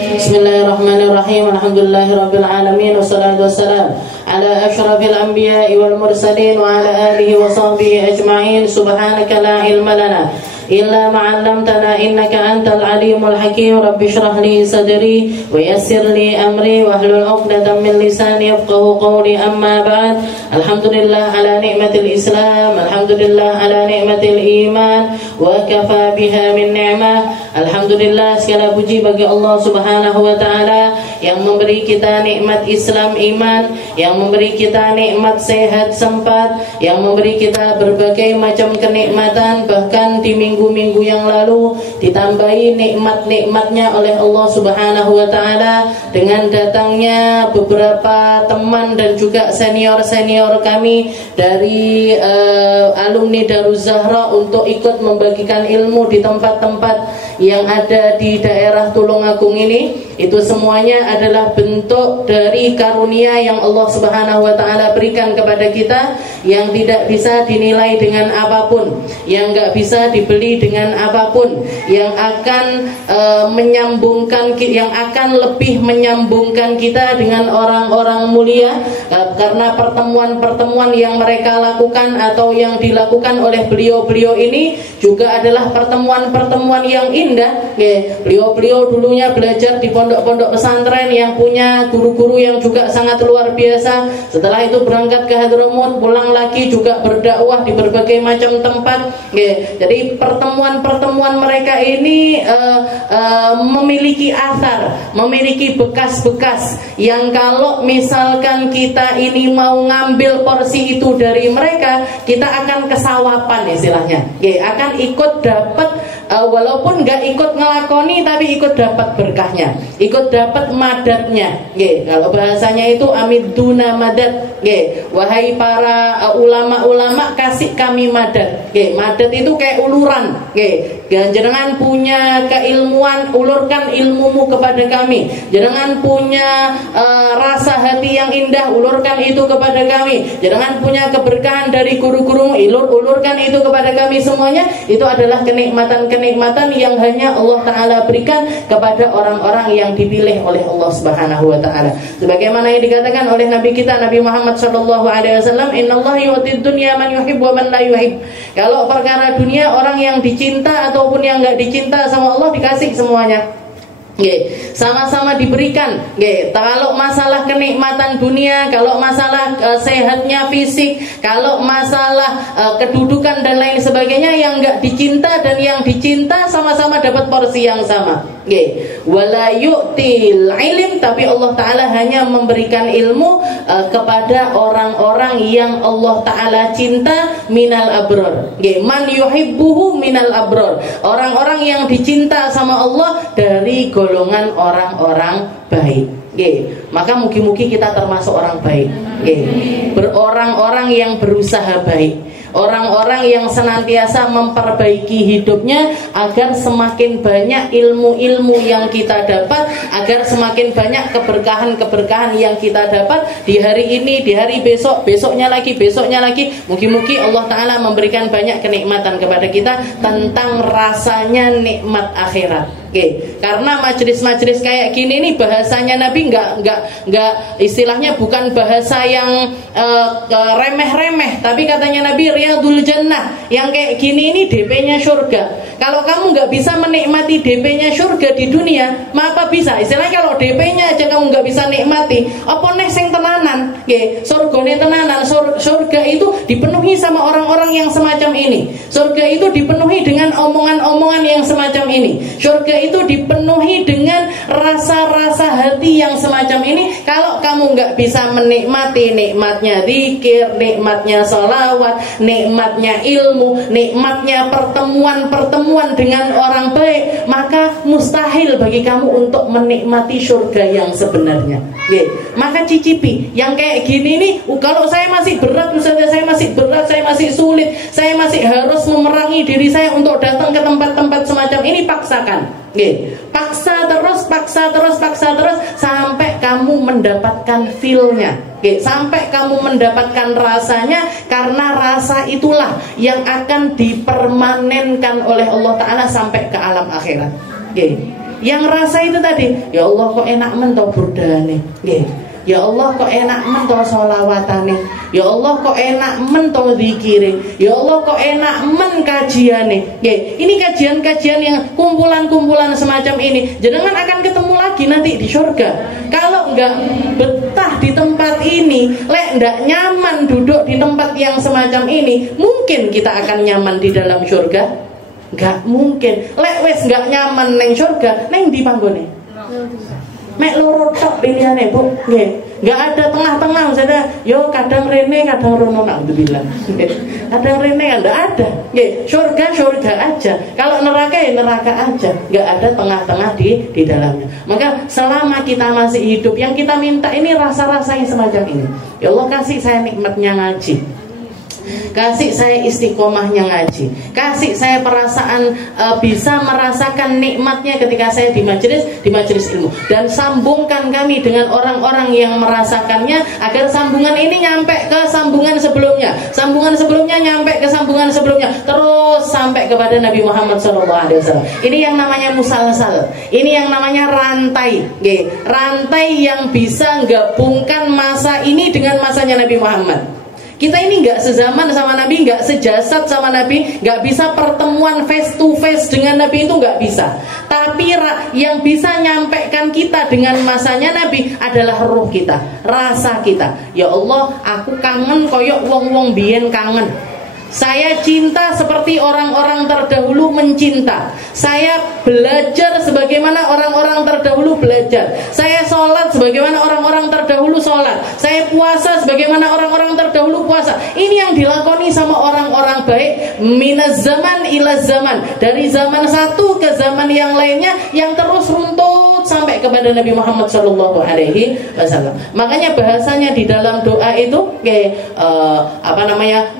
Bismillahirrahmanirrahim. Alhamdulillahirabbil alamin wassalatu wassalam ala asyrafil anbiya'i wal mursalin wa ala alihi wa sahbihi ajma'in. Subhanaka la ilma lana illa ma 'allamtana innaka antal alimul hakim. Rabbi shrah li sadri wa yassir li amri wahlul 'uqdatam min lisani yafqahu qawli. Amma ba'd. Alhamdulillah ala ni'matil Islam, alhamdulillah ala ni'matil iman, wa kafa biha min ni'mah. Alhamdulillah, segala puji bagi Allah Subhanahu wa taala yang memberi kita nikmat Islam iman, yang memberi kita nikmat sehat sempat, yang memberi kita berbagai macam kenikmatan, bahkan di minggu-minggu yang lalu ditambahi nikmat-nikmatnya oleh Allah Subhanahu wa taala dengan datangnya beberapa teman dan juga senior-senior kami dari alumni Daruz Zahra untuk ikut membagikan ilmu di tempat-tempat yang ada di daerah Tulungagung ini. Itu semuanya adalah bentuk dari karunia yang Allah Subhanahu wa taala berikan kepada kita, yang tidak bisa dinilai dengan apapun, yang enggak bisa dibeli dengan apapun, yang akan menyambungkan, yang akan lebih menyambungkan kita dengan orang-orang mulia, karena pertemuan-pertemuan yang mereka lakukan atau yang dilakukan oleh beliau-beliau ini juga adalah pertemuan-pertemuan yang indah. Beliau-beliau dulunya belajar di pondok-pondok pesantren yang punya guru-guru yang juga sangat luar biasa. Setelah itu berangkat ke Hadramut, pulang lagi juga berdakwah di berbagai macam tempat. Jadi pertemuan-pertemuan mereka ini memiliki athar, memiliki bekas-bekas yang kalau misalkan kita ini mau ngambil porsi itu dari mereka, kita akan kesawapan istilahnya. Akan ikut dapat, walaupun nggak ikut ngelakoni tapi ikut dapat berkahnya, ikut dapat madatnya. Kalau bahasanya itu amiduna madat. Wahai para ulama-ulama, kasih kami madat. Madat itu kayak uluran. Jenengan punya keilmuan, ulurkan ilmumu kepada kami. Jenengan punya rasa hati yang indah, ulurkan itu kepada kami. Jenengan punya keberkahan dari guru-gurumu, ulurkan itu kepada kami. Semuanya itu adalah kenikmatan-kenikmatan yang hanya Allah Ta'ala berikan kepada orang-orang yang dipilih oleh Allah Subhanahu wa Ta'ala. Sebagaimana yang dikatakan oleh Nabi kita, Nabi Muhammad SAW, Innallaha yu'tid dunya man yuhib wa man la yuhib. Kalau perkara dunia, orang yang dicinta ataupun yang enggak dicinta sama Allah dikasih semuanya. Sama-sama diberikan. Kalau masalah kenikmatan dunia, kalau masalah sehatnya fisik, kalau masalah kedudukan dan lain sebagainya, yang enggak dicinta dan yang dicinta sama-sama dapat porsi yang sama. Wala yu'til ilm, tapi Allah Ta'ala hanya memberikan ilmu kepada orang-orang yang Allah Ta'ala cinta, minal abror. Man yuhibbuhu minal abror, orang-orang yang dicinta sama Allah dari golongan orang-orang baik. Maka mugi-mugi kita termasuk orang baik. Berorang-orang yang berusaha baik, orang-orang yang senantiasa memperbaiki hidupnya agar semakin banyak ilmu-ilmu yang kita dapat, agar semakin banyak keberkahan-keberkahan yang kita dapat di hari ini, di hari besok, besoknya lagi, besoknya lagi. Mugi-mugi Allah Ta'ala memberikan banyak kenikmatan kepada kita tentang rasanya nikmat akhirat. Karena majelis-majelis kayak gini nih, bahasanya Nabi nggak istilahnya bukan bahasa yang remeh-remeh, tapi katanya Nabi Riyadul Jannah. Yang kayak gini ini DP-nya surga. Kalau kamu nggak bisa menikmati DP-nya surga di dunia, maka bisa istilahnya kalau DP-nya aja kamu nggak bisa nikmati, apa nih sing tenanan? Surgane tenanan. Surga itu dipenuhi sama orang-orang yang semacam ini. Surga itu dipenuhi dengan omongan-omongan yang semacam ini. Surga itu dipenuhi dengan rasa-rasa hati yang semacam ini. Kalau kamu nggak bisa menikmati nikmatnya zikir, nikmatnya sholawat, nikmatnya ilmu, nikmatnya pertemuan-pertemuan dengan orang baik, maka mustahil bagi kamu untuk menikmati surga yang sebenarnya. Maka cicipi yang kayak gini nih. Kalau saya masih berat, misalnya saya masih berat, saya masih sulit, saya masih harus memerangi diri saya untuk datang ke tempat-tempat semacam ini, paksakan. Paksa terus sampai kamu mendapatkan feel-nya. Sampai kamu mendapatkan rasanya, karena rasa itulah yang akan dipermanenkan oleh Allah Ta'ala sampai ke alam akhirat. Yang rasa itu tadi, ya Allah kok enak men to burdane. Nggih. Ya Allah kok enak men to sholawatane. Ya Allah kok enak men to zikire. Ya Allah kok enak men kajiane. Nggih, ini kajian-kajian yang kumpulan-kumpulan semacam ini. Jenengan akan ketemu lagi nanti di surga. Kalau enggak betah di tempat ini, lek enggak nyaman duduk di tempat yang semacam ini, mungkin kita akan nyaman di dalam surga? Enggak mungkin. Lek wis enggak nyaman neng surga, neng di panggone. Mek loro tok pilihane, Bu. Nggih. Enggak ada tengah-tengah maksudnya. Yo kadang rene, kadang rono naudzubillah. Kadang rene enggak ada. Nggih, surga aja. Kalau neraka ya neraka aja. Enggak ada tengah-tengah di dalamnya. Maka selama kita masih hidup, yang kita minta ini rasa-rasa yang semacam ini. Ya Allah kasih saya nikmatnya ngaji. Kasih saya istiqomahnya ngaji. Kasih saya perasaan bisa merasakan nikmatnya ketika saya di majelis ilmu. Dan sambungkan kami dengan orang-orang yang merasakannya, agar sambungan ini nyampe ke sambungan sebelumnya, sambungan sebelumnya nyampe ke sambungan sebelumnya, terus sampai kepada Nabi Muhammad SAW. Ini yang namanya musalsal. Ini yang namanya rantai. Rantai yang bisa gabungkan masa ini dengan masanya Nabi Muhammad. Kita ini nggak sezaman sama Nabi, nggak sejasad sama Nabi, nggak bisa pertemuan face to face dengan Nabi, itu nggak bisa. Tapi yang bisa nyampaikan kita dengan masanya Nabi adalah ruh kita, rasa kita. Ya Allah, aku kangen koyok wong-wong biyen kangen. Saya cinta seperti orang-orang terdahulu mencinta. Saya belajar sebagaimana orang-orang terdahulu belajar. Saya sholat sebagaimana orang-orang terdahulu sholat. Saya puasa sebagaimana orang-orang terdahulu puasa. Ini yang dilakoni sama orang-orang baik. Minaz zaman ila zaman. Dari zaman satu ke zaman yang lainnya, yang terus runtut sampai kepada Nabi Muhammad SAW. Makanya bahasanya di dalam doa itu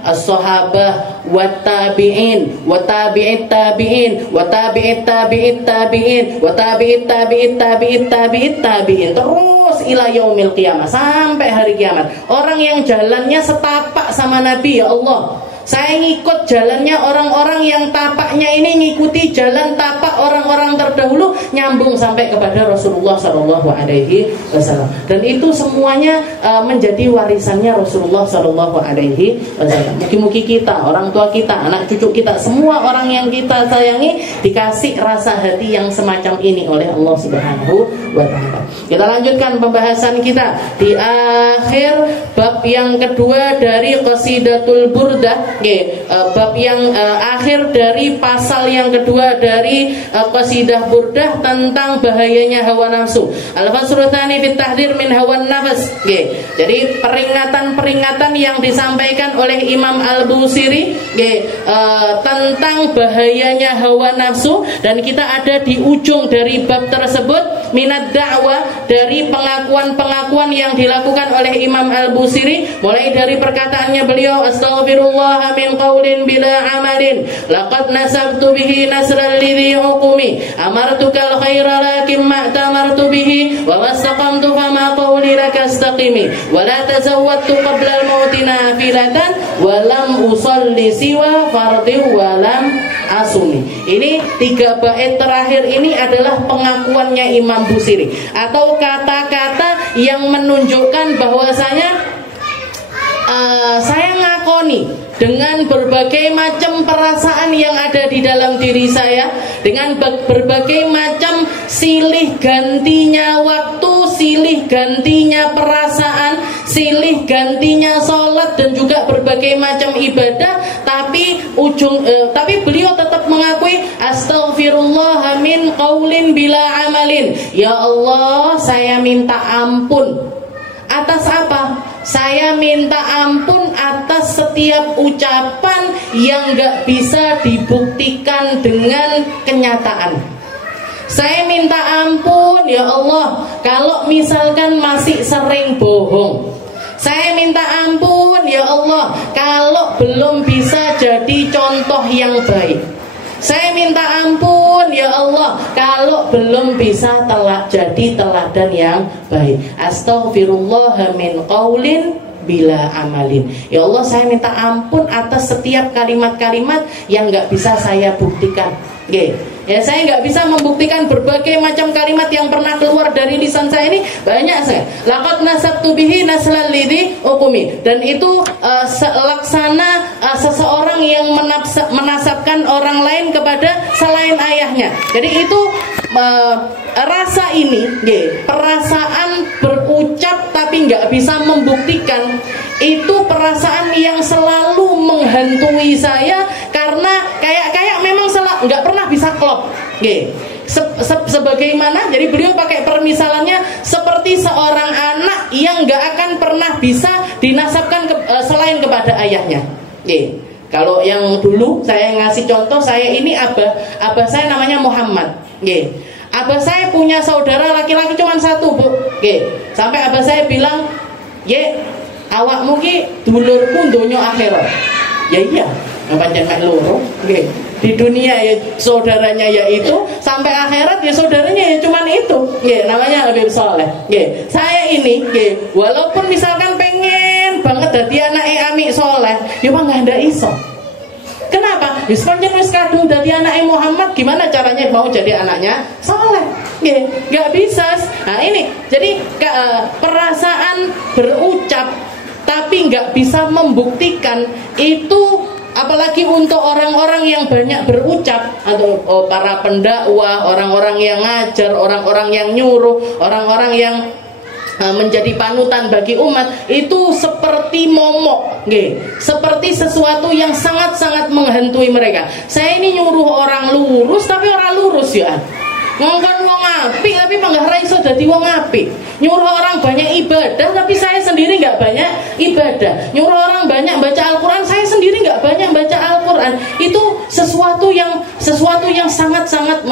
as-sahabah wattabi'in wattabi'it tabi'in wattabi'it tabi'it tabi'in wattabi'it tabi'it tabi'it tabi'it tabi'in, terus ila yaumil qiyamah, sampai hari kiamat. Orang yang jalannya setapak sama Nabi, ya Allah, saya ngikut jalannya orang-orang yang tapaknya ini ngikuti jalan tapak orang-orang terdahulu, nyambung sampai kepada Rasulullah SAW. Dan itu semuanya menjadi warisannya Rasulullah SAW. Mugi-mugi kita, orang tua kita, anak cucu kita, semua orang yang kita sayangi dikasih rasa hati yang semacam ini oleh Allah Subhanahu wa Ta'ala. Kita lanjutkan pembahasan kita di akhir bab yang kedua dari Qasidatul Burdah. Bab yang akhir dari pasal yang kedua dari Qasidah Burdah tentang bahayanya hawa nafsu. Al-faslu tsani fit tahdhir min hawan nafs. Jadi peringatan-peringatan yang disampaikan oleh Imam Al-Busiri tentang bahayanya hawa nafsu, dan kita ada di ujung dari bab tersebut, minad da'wah, dari pengakuan-pengakuan yang dilakukan oleh Imam Al-Busiri, mulai dari perkataannya beliau, astaghfirullah min qaulin bila amalin laqad nasabtu bihi nasran lidhi hukumi amartukal khaira lakin ma'tamartu bihi wa mastaqamtu fama qawli lakastaqimi wa la tazawwadtu qabla al-mauti nafilatan wa lam usalli siwa fardi wa lam asumi. Ini 3 bait terakhir ini adalah pengakuannya Imam Busiri, atau kata-kata yang menunjukkan bahwasanya saya ngakoni dengan berbagai macam perasaan yang ada di dalam diri saya, dengan berbagai macam silih gantinya waktu, silih gantinya perasaan, silih gantinya sholat, dan juga berbagai macam ibadah, tapi beliau tetap mengakui astaghfirullah min qaulin bila amalin. Ya Allah, saya minta ampun. Atas apa? Saya minta ampun atas setiap ucapan yang gak bisa dibuktikan dengan kenyataan. Saya minta ampun, ya Allah, kalau misalkan masih sering bohong. Saya minta ampun, ya Allah, kalau belum bisa jadi contoh yang baik. Saya minta ampun, ya Allah, kalau belum bisa jadi teladan yang baik. Astaghfirullah min qaulin bila amalin. Ya Allah, saya minta ampun atas setiap kalimat-kalimat yang gak bisa saya buktikan. Ya, saya nggak bisa membuktikan berbagai macam kalimat yang pernah keluar dari lisan saya ini banyak saya. Laqad nasabtu bihi naslal lidhi ukumi. Dan itu laksana seseorang yang menasabkan orang lain kepada selain ayahnya. Jadi itu rasa ini, perasaan berucap tapi nggak bisa membuktikan, itu perasaan yang selalu menghantui saya karena kayak memang nggak pernah bisa klop. Sebagaimana, jadi beliau pakai permisalannya seperti seorang anak yang nggak akan pernah bisa dinasabkan selain kepada ayahnya. Kalau yang dulu saya ngasih contoh, saya ini abah saya namanya Muhammad. Abah saya punya saudara laki-laki cuma satu, Bu. Sampai abah saya bilang, awakmu ki dulurku donya akhirat. Ya iya, pancen mek loro. Di dunia ya saudaranya yaitu, sampai akhirat ya saudaranya ya cuman itu. Namanya Habib Soleh. Saya ini, walaupun misalkan pengen banget dadi anake Ami Soleh, ya mah ndak iso. Kenapa? Wis pancen wis kadung dadi anake Muhammad, gimana caranya mau jadi anaknya Soleh? Nggak bisa. Nah ini, jadi perasaan berucap tapi nggak bisa membuktikan itu, apalagi untuk orang-orang yang banyak berucap, atau para pendakwah, orang-orang yang ngajar, orang-orang yang nyuruh, orang-orang yang menjadi panutan bagi umat, itu seperti momok, seperti sesuatu yang sangat-sangat menghantui mereka. Saya ini nyuruh orang lurus tapi orang lurus ya, ngongkon wong apik tapi manggah ra iso dadi wong apik. Nyuruh orang banyak ibadah tapi saya sendiri nggak banyak ibadah. Nyuruh orang banyak baca Al-Quran, saya sendiri nggak banyak baca Al-Quran. Itu sesuatu yang sangat-sangat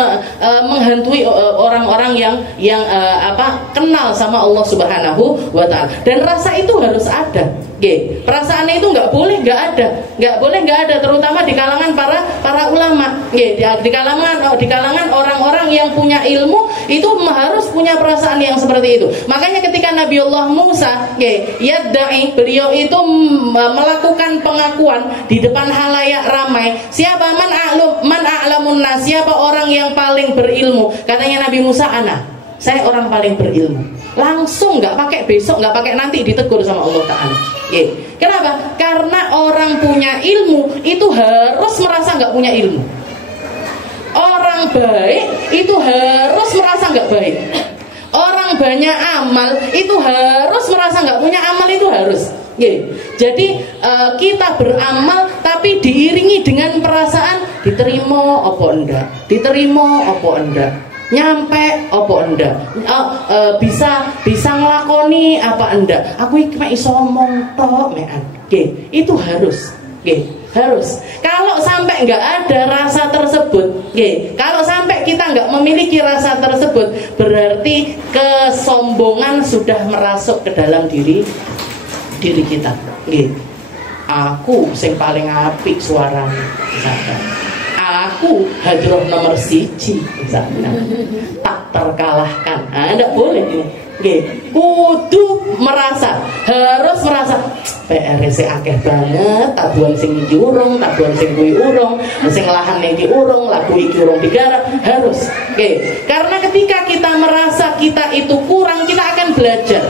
menghantui orang-orang yang kenal sama Allah Subhanahu wa Ta'ala. Dan rasa itu harus ada. Perasaannya itu nggak boleh nggak ada, terutama di kalangan para ulama. Di kalangan orang-orang yang punya ilmu itu harus punya perasaan yang seperti itu. Makanya ketika Nabiullah Musa yadda'i, beliau itu melakukan pengakuan di depan halayak ramai, siapa man a'lamun nas, siapa orang yang paling berilmu. Katanya Nabi Musa, saya orang paling berilmu. Langsung, nggak pakai besok, nggak pakai nanti, ditegur sama Allah Ta'ala. Kenapa? Karena orang punya ilmu itu harus merasa nggak punya ilmu. Orang baik itu harus merasa nggak baik. Orang banyak amal itu harus merasa nggak punya amal, itu harus. Jadi kita beramal tapi diiringi dengan perasaan diterima apa enggak, nyampe apa enggak, bisa ngelakoni apa enggak, aku iki mek iso ngomong tok mekan. Itu harus. Harus. Kalau sampai nggak ada rasa tersebut, kalau sampai kita nggak memiliki rasa tersebut, berarti kesombongan sudah merasuk ke dalam diri kita. Aku sing paling apik suaranya, misalkan. Aku hajroh nomor 1, misalkan. Tak terkalahkan. Nggak boleh ini. Kudu merasa, harus merasa PRS akeh banget, tabuhan sing iki urung, tabuhan sing kuwi urung, sing lahan iki urung, lagu iki urung digarap, harus. Karena ketika kita merasa kita itu kurang, kita akan belajar.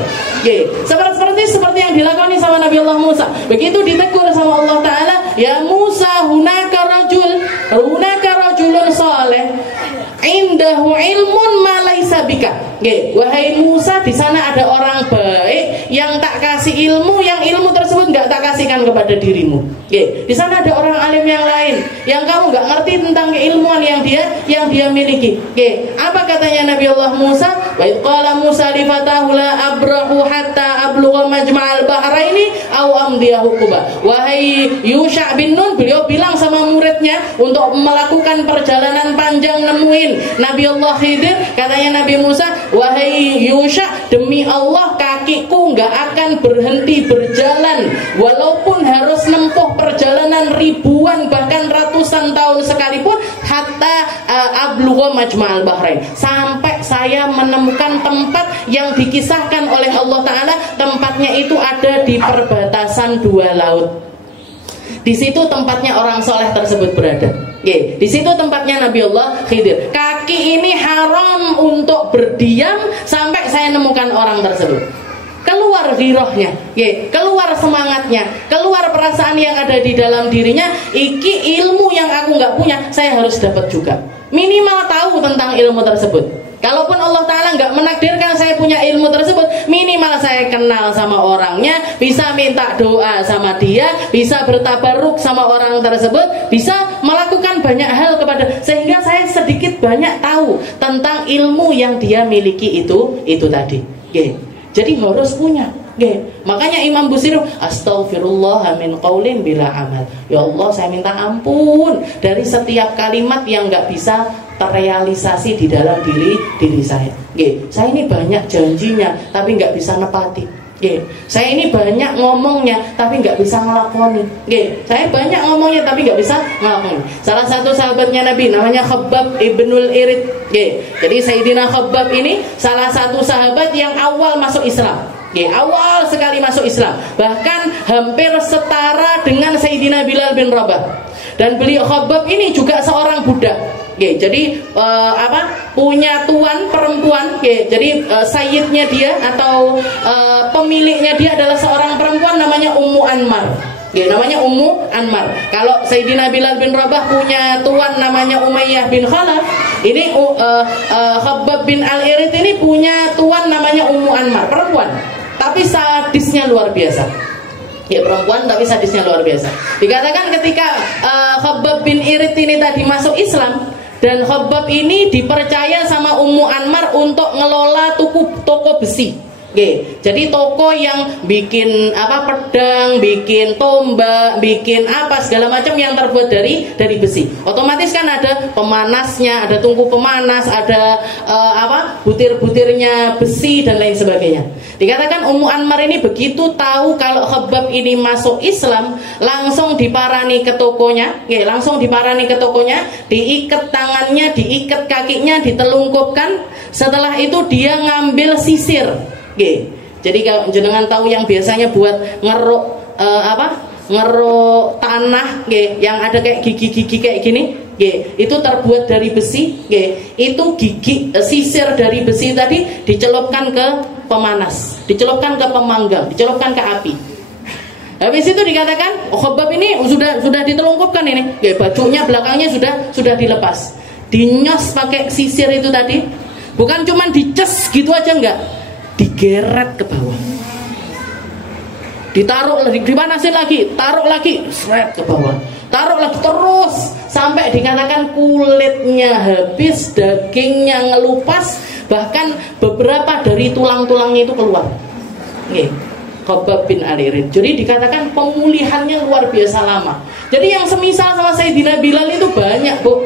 Seperti yang dilakoni sama Nabi Allah Musa. Begitu ditegur sama Allah Ta'ala, ya Musa, hunaka rajulun saleh indahu ilmun ma laisa bika. Wahai Musa, di sana ada orang baik yang tak kasih ilmu, yang ilmu tersebut nggak tak kasihkan kepada dirimu. Di sana ada orang alim yang lain yang kamu nggak ngerti tentang keilmuan yang dia miliki. Apa katanya Nabi Allah Musa? Wa qala Musa li fatahu la abrahu hatta ablugha majma'al bahraini aw amdiyahu quba. Wahai Yusha bin Nun, beliau bilang sama muridnya untuk melakukan perjalanan panjang nemuin Nabi Allah Khidir. Katanya Nabi Musa, wahai Yusha, demi Allah kakiku nggak akan berhenti berjalan walaupun harus nempuh perjalanan ribuan bahkan ratusan tahun sekalipun, hatta ablugha majma'al bahrain, sampai saya menemukan tempat yang dikisahkan oleh Allah Ta'ala. Tempatnya itu ada di perbatasan 2 laut. Di situ tempatnya orang soleh tersebut berada. Di situ tempatnya Nabi Allah Khidir. Kaki ini haram untuk berdiam sampai saya nemukan orang tersebut. Keluar girohnya, keluar semangatnya, keluar perasaan yang ada di dalam dirinya. Iki ilmu yang aku nggak punya, saya harus dapat juga. Minimal tahu tentang ilmu tersebut. Kalaupun Allah Ta'ala nggak menakdirkan saya punya ilmu tersebut, minimal saya kenal sama orangnya, bisa minta doa sama dia, bisa bertabaruk sama orang tersebut, bisa melakukan banyak hal kepada, sehingga saya sedikit banyak tahu tentang ilmu yang dia miliki itu tadi. Jadi harus punya. Makanya Imam Busiri, astaghfirullah min qaulin bila amal. Ya Allah, saya minta ampun dari setiap kalimat yang nggak bisa terrealisasi di dalam diri saya. Saya ini banyak janjinya tapi nggak bisa nepati. Saya ini banyak ngomongnya tapi nggak bisa ngelakoni. Saya banyak ngomongnya tapi nggak bisa ngelakoni. Salah satu sahabatnya Nabi namanya Khabbab ibnul Irid. Jadi Sayyidina Khabbab ini salah satu sahabat yang awal masuk Islam. Awal sekali masuk Islam, bahkan hampir setara dengan Sayyidina Bilal bin Rabah. Dan beliau Khabbab ini juga seorang budak. Jadi punya tuan perempuan. Jadi sayyidnya dia atau pemiliknya dia adalah seorang perempuan namanya Ummu Anmar. Namanya Ummu Anmar. Kalau Sayyidina Bilal bin Rabah punya tuan namanya Umayyah bin Khalaf, ini Khabbab bin Al-Irid ini punya tuan namanya Ummu Anmar, perempuan. Tapi sadisnya luar biasa. Perempuan tapi sadisnya luar biasa. Dikatakan ketika Khabbab bin Irid ini tadi masuk Islam, dan Khabbab ini dipercaya sama Ummu Anmar untuk ngelola toko besi. Jadi toko yang bikin pedang, bikin tombak, bikin segala macam yang terbuat dari besi. Otomatis kan ada pemanasnya, ada tungku pemanas, ada butir-butirnya besi dan lain sebagainya. Dikatakan Ummu Anmar ini begitu tahu kalau Khabbab ini masuk Islam, langsung diparani ke tokonya, diikat tangannya, diikat kakinya, ditelungkupkan. Setelah itu dia ngambil sisir. Jadi kalau jenengan tahu yang biasanya buat ngeruk tanah, yang ada kayak gigi-gigi kayak gini, itu terbuat dari besi. Itu gigi sisir dari besi tadi dicelupkan ke pemanas, dicelupkan ke pemanggang, dicelupkan ke api. Habis itu dikatakan Khabbab ini sudah ditelungkupkan ini, bajunya belakangnya sudah dilepas, dinyos pakai sisir itu tadi. Bukan cuma dices gitu aja, enggak, digeret ke bawah, ditaruh, dipanasin lagi, taruh lagi, seret ke bawah, taruh lagi, terus sampai dikatakan kulitnya habis, dagingnya ngelupas, bahkan beberapa dari tulang-tulangnya itu keluar. Khabbab bin Al-Irid. Jadi dikatakan pemulihannya luar biasa lama. Jadi yang semisal sama Sayyidina Bilal itu banyak, Bu.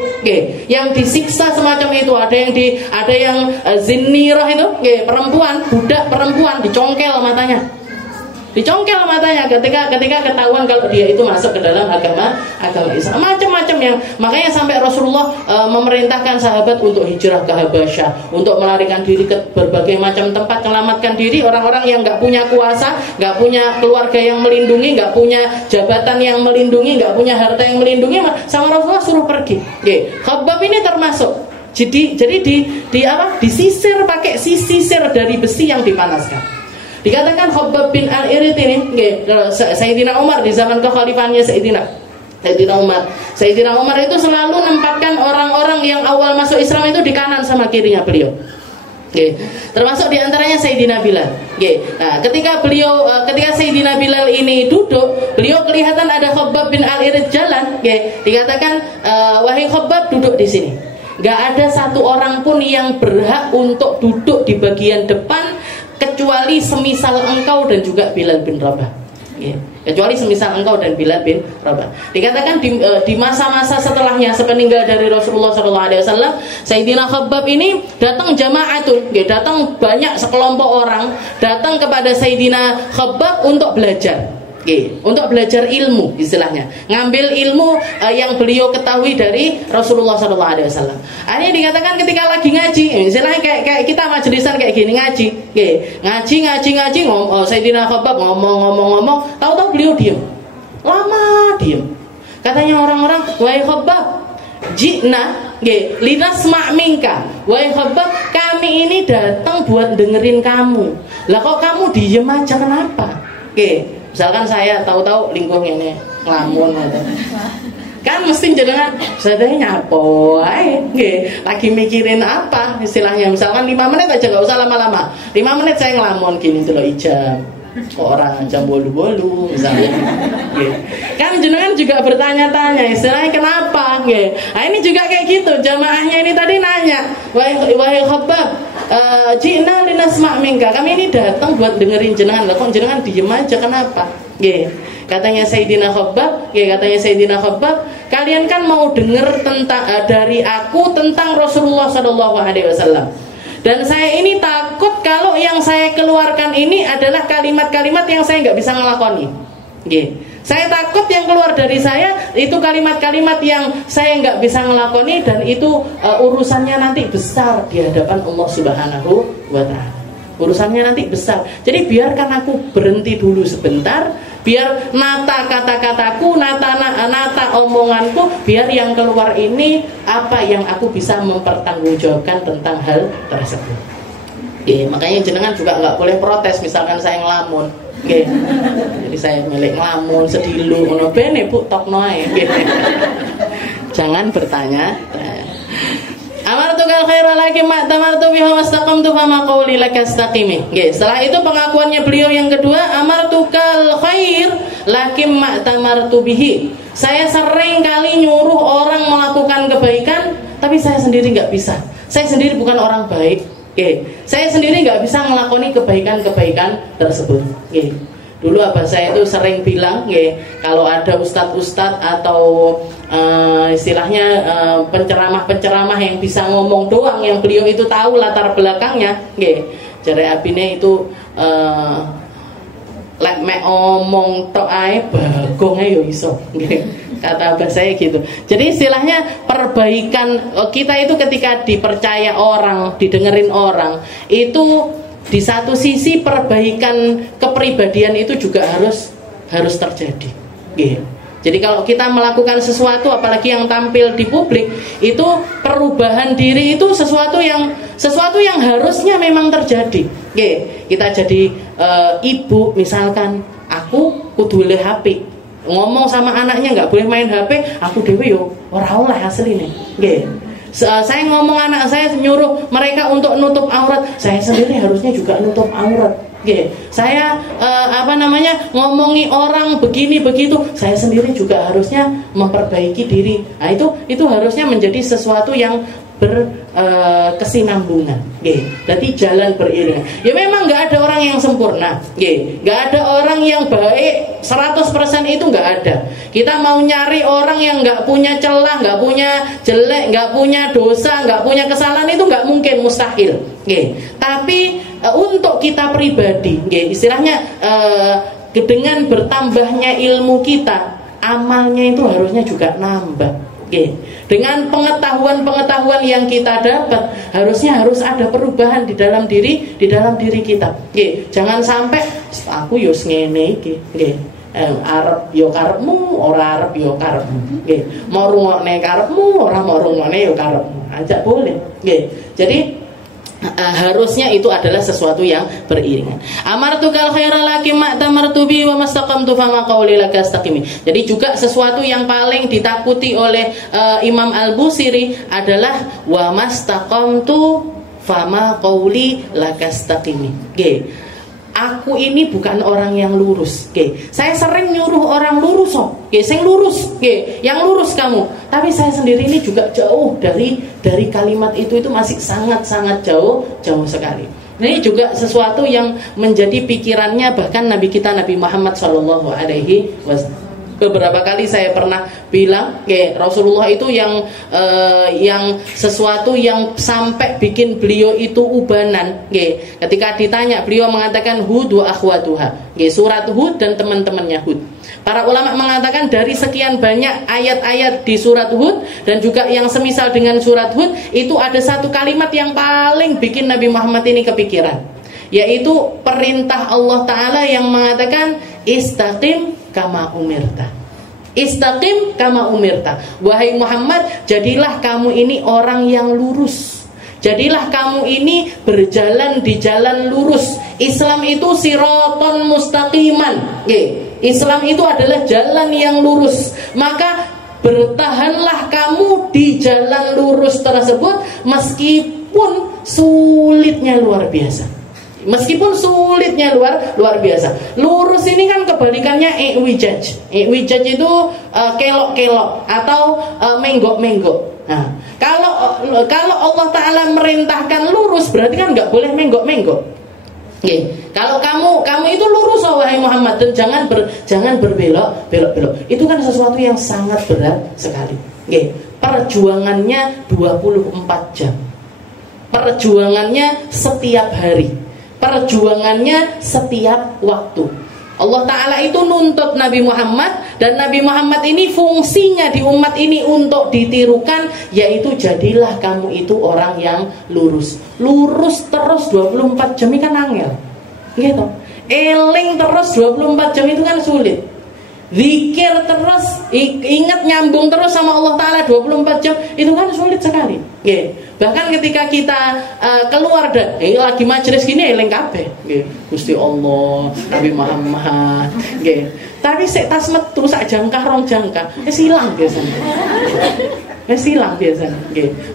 Yang disiksa semacam itu, ada yang zinnirah itu, perempuan, budak perempuan dicongkel matanya. Ketika ketahuan kalau dia itu masuk ke dalam agama Islam, macam-macam yang makanya sampai Rasulullah memerintahkan sahabat untuk hijrah ke Habasyah, untuk melarikan diri ke berbagai macam tempat, menyelamatkan diri orang-orang yang nggak punya kuasa, nggak punya keluarga yang melindungi, nggak punya jabatan yang melindungi, nggak punya harta yang melindungi, sama Rasulullah suruh pergi. Khabbab ini termasuk. Jadi disisir pakai sisir dari besi yang dipanaskan. Dikatakan Khabbab bin Al-Irid ini, Sayyidina Umar di zaman kekhalifahannya Sayyidina Umar. Sayyidina Umar itu selalu menempatkan orang-orang yang awal masuk Islam itu di kanan sama kirinya beliau. Termasuk diantaranya Sayyidina Bilal. Nah, ketika Sayyidina Bilal ini duduk, beliau kelihatan ada Khabbab bin Al-Irid jalan. Dikatakan, wahai Khabbab, duduk di sini. Gak ada satu orang pun yang berhak untuk duduk di bagian depan kecuali semisal engkau dan juga Bilal bin Rabah. Kecuali semisal engkau dan Bilal bin Rabah. Dikatakan di masa-masa setelahnya, sepeninggal dari Rasulullah SAW, Sayyidina Khabbab ini datang jama'atun, datang banyak sekelompok orang datang kepada Sayyidina Khabbab untuk belajar. Untuk belajar ilmu, istilahnya ngambil ilmu yang beliau ketahui dari Rasulullah SAW. Akhirnya dikatakan ketika lagi ngaji, istilahnya kayak kita majelisan kayak gini, ngaji, Sayyidina Khabbab ngomong, tahu-tahu beliau diam. Lama diem. Katanya orang-orang, wahai Khabbab, jina linasma' minka. Wahai Khabbab, kami ini datang buat dengerin kamu. Lah kok kamu diem aja, kenapa? Misalkan saya tahu-tahu lingkung ini ngelamun gitu. Kan mesti jenengan sadaya nyapo ae lagi mikirin apa istilahnya. Misalkan 5 menit aja, gak usah lama-lama. 5 menit saya ngelamun gini delok ijam. Orang jam bolu-bolu misalnya. Kan jenengan juga bertanya-tanya istilahnya kenapa? Nah ini juga kayak gitu. Jamaahnya ini tadi nanya, wahai Khabbab, jina linasma' minka. Kami ini datang buat dengerin jenengan. Lah kok jenengan diem aja, kenapa? Katanya Sayyidina Khabbab, kalian kan mau denger tentang dari aku tentang Rasulullah SAW. Dan saya ini takut kalau yang saya keluarkan ini adalah kalimat-kalimat yang saya nggak bisa ngelakoni. Saya takut yang keluar dari saya itu kalimat-kalimat yang saya nggak bisa ngelakoni, dan itu urusannya nanti besar di hadapan Allah Subhanahu wa Ta'ala. Urusannya nanti besar. Jadi biarkan aku berhenti dulu sebentar, biar nata kata-kataku, nata omonganku, biar yang keluar ini apa yang aku bisa mempertanggungjawabkan tentang hal tersebut. Makanya jenengan juga nggak boleh protes misalkan saya ngelamun. Jadi saya milik ngelamun sedilu ngono bene Bu tokno ae. Jangan bertanya. Amartukal khaira lakin ma tamartu biha wastaqamtu fama qawli lakastaqimi. Setelah itu pengakuannya beliau yang kedua, amartukal khair lakin ma tamartu bihi. Saya sering kali nyuruh orang melakukan kebaikan, tapi saya sendiri nggak bisa. Saya sendiri bukan orang baik. Saya sendiri nggak bisa ngelakoni kebaikan-kebaikan tersebut. Dulu abah saya itu sering bilang, kalau ada ustadz-ustadz atau istilahnya penceramah-penceramah yang bisa ngomong doang, yang beliau itu tahu latar belakangnya, jare abine itu lek mek omong tok ae bagonge yo iso. Kata abah saya gitu. Jadi istilahnya perbaikan kita itu ketika dipercaya orang, didengerin orang, itu di satu sisi perbaikan kepribadian itu juga harus terjadi. Jadi kalau kita melakukan sesuatu, apalagi yang tampil di publik, itu perubahan diri itu sesuatu yang harusnya memang terjadi. Kita jadi ibu misalkan, aku kudu le HP, ngomong sama anaknya nggak boleh main HP, aku dewe yo ora oleh asline. Saya ngomong anak saya, nyuruh mereka untuk nutup aurat, saya sendiri harusnya juga nutup aurat. Saya ngomongi orang begini begitu, saya sendiri juga harusnya memperbaiki diri. Nah itu harusnya menjadi sesuatu yang berkesinambungan. Berarti jalan beriringan. Ya memang nggak ada orang yang sempurna. Nggak ada orang yang baik 100% itu nggak ada. Kita mau nyari orang yang nggak punya celah, nggak punya jelek, nggak punya dosa, nggak punya kesalahan, itu nggak mungkin, mustahil. Tapi untuk kita pribadi, istilahnya dengan bertambahnya ilmu kita, amalnya itu harusnya juga nambah. Dengan pengetahuan yang kita dapat, harus ada perubahan di dalam diri kita. Jangan sampai aku yo ngene iki, arep yo karepmu, ora arep yo karepmu. Mau rungokne karepmu, ora mau rungokne yo karepmu. Ajak boleh. Jadi harusnya itu adalah sesuatu yang beriringan. Amartukal khaira lakin ma tamartu bi wa mastaqamtu fama qawli lakastaqimi. Jadi juga sesuatu yang paling ditakuti oleh Imam Al-Busiri adalah wa mastaqamtu fama qawli lakastaqimi. Aku ini bukan orang yang lurus. Saya sering nyuruh orang lurus, sing lurus, yang lurus kamu. Tapi saya sendiri ini juga jauh dari kalimat itu masih sangat jauh sekali. Ini juga sesuatu yang menjadi pikirannya bahkan Nabi kita Nabi Muhammad SAW. Beberapa kali saya pernah bilang, Rasulullah itu yang sesuatu yang sampai bikin beliau itu ubanan. Ketika ditanya, beliau mengatakan Hud wa akhwatuha. Surat Hud dan teman-temannya Hud. Para ulama mengatakan dari sekian banyak ayat-ayat di surat Hud dan juga yang semisal dengan surat Hud, itu ada satu kalimat yang paling bikin Nabi Muhammad ini kepikiran, yaitu perintah Allah Ta'ala yang mengatakan istaqim kama umirta. Istaqim kama umirta. Wahai Muhammad, jadilah kamu ini orang yang lurus. Jadilah kamu ini berjalan di jalan lurus. Islam itu siraton mustaqiman. Islam itu adalah jalan yang lurus. Maka bertahanlah kamu di jalan lurus tersebut meskipun sulitnya luar biasa. Meskipun sulitnya luar biasa. Lurus ini kan kebalikannya i'wijaj. I'wijaj itu kelok-kelok atau menggok-menggok. Nah, kalau Allah Ta'ala merintahkan lurus, berarti kan nggak boleh menggok-menggok. Kalau kamu itu lurus, wahai Muhammad, dan jangan berbelok. Itu kan sesuatu yang sangat berat sekali. Perjuangannya 24 jam. Perjuangannya setiap hari. Perjuangannya setiap waktu. Allah Ta'ala itu nuntut Nabi Muhammad, dan Nabi Muhammad ini fungsinya di umat ini untuk ditirukan, yaitu jadilah kamu itu orang yang lurus. Lurus terus 24 jam itu kan angel, gitu. Eling terus 24 jam itu kan sulit. Zikir terus, ingat nyambung terus sama Allah Ta'ala 24 jam, itu kan sulit sekali. Bahkan ketika kita keluar dari lagi majelis gini, eling kabeh, Gusti Allah, Nabi Muhammad, tapi sik tas metu sak jangkah rong jangkah, silang biasanya. Silang biasanya.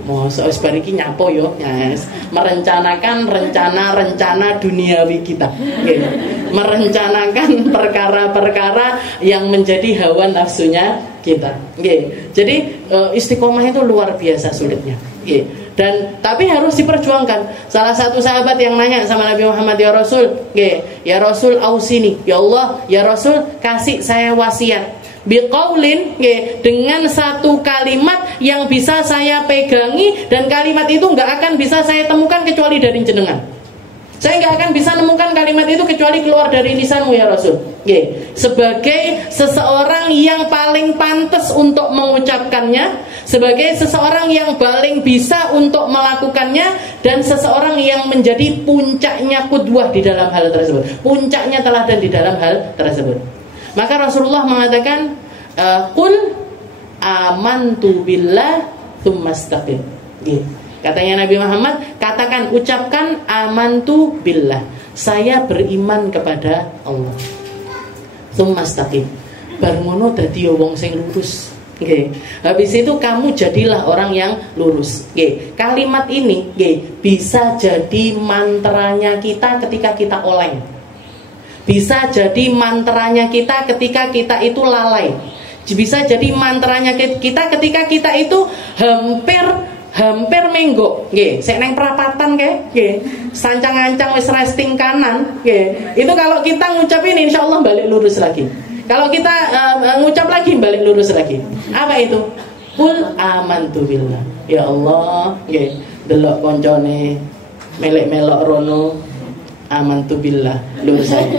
Mosok wis bar iki nyapo yo, yes. Merencanakan rencana duniawi kita. Merencanakan perkara-perkara yang menjadi hawa nafsunya kita. Jadi istiqomah itu luar biasa sulitnya. Dan tapi harus diperjuangkan. Salah satu sahabat yang nanya sama Nabi Muhammad, ya Rasul, ya Rasul ausini, ya Allah, ya Rasul kasih saya wasiat. Biqaulin, dengan satu kalimat yang bisa saya pegangi, dan kalimat itu nggak akan bisa saya temukan kecuali dari jenengan. Saya nggak akan bisa nemukan kalimat itu kecuali keluar dari lisanmu ya Rasul. Sebagai seseorang yang paling pantas untuk mengucapkannya, sebagai seseorang yang paling bisa untuk melakukannya, dan seseorang yang menjadi puncaknya qudwah di dalam hal tersebut, puncaknya teladan di dalam hal tersebut. Maka Rasulullah mengatakan, qul amantu billah tsumastaqim. Katanya Nabi Muhammad, katakan, ucapkan amantu billah, saya beriman kepada Allah. Tsumastaqim. Bar ngono dadi wong sing lurus. Habis itu kamu jadilah orang yang lurus. Kalimat ini bisa jadi mantranya kita ketika kita oleng. Bisa jadi mantranya kita ketika kita itu lalai. Bisa jadi mantranya kita ketika kita itu hampir menggok. Sek neng perapatan sancang-ancang wis resting kanan. Itu kalau kita ngucapin insyaallah balik lurus lagi. Kalau kita ngucap lagi balik lurus lagi. Apa itu? Qul amantu billah. Ya Allah, delok koncone melek-melok rono, amantu billah, lurus aja.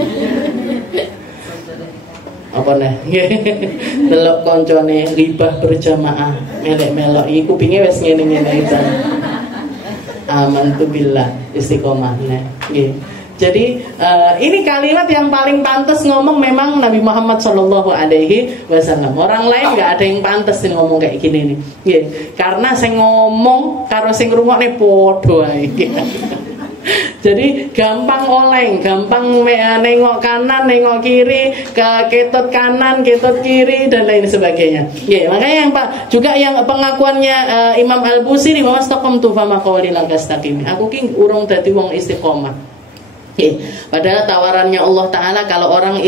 Apa nih? Delok koncone ribah berjamaah, melek-melok iki kupinge wis ngene-ngene iki. Amantu billah, istiqomah nih. Jadi ini kalimat yang paling pantas ngomong memang Nabi Muhammad Shallallahu Alaihi Wasallam. Orang lain nggak ada yang pantas nih ngomong kayak gini nih. Karena saya ngomong karo sing ngrungokne podo ae. Jadi gampang oleng, gampang nengok kanan, nengok kiri, ketut kanan, ketut kiri, dan lain sebagainya. Makanya yang juga yang pengakuannya Imam Al-Busiri, mastaqamtu fama qawli la tastaqim. Aku ki urung dadi wong istiqomah. Padahal tawarannya Allah Ta'ala kalau orang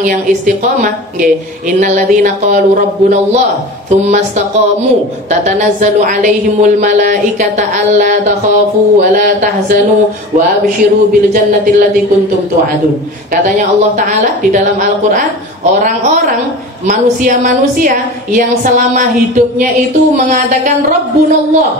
yang istiqomah, innal ladzina qalu rabbuna Allah thumma istaqamu tatanazzalu alaihimul malaikata alla takhafu wa la tahzanu wa abshiru bil jannati allati kuntum tu'adun. Katanya Allah Ta'ala di dalam Al-Quran, orang-orang manusia-manusia yang selama hidupnya itu mengatakan rabbuna Allah,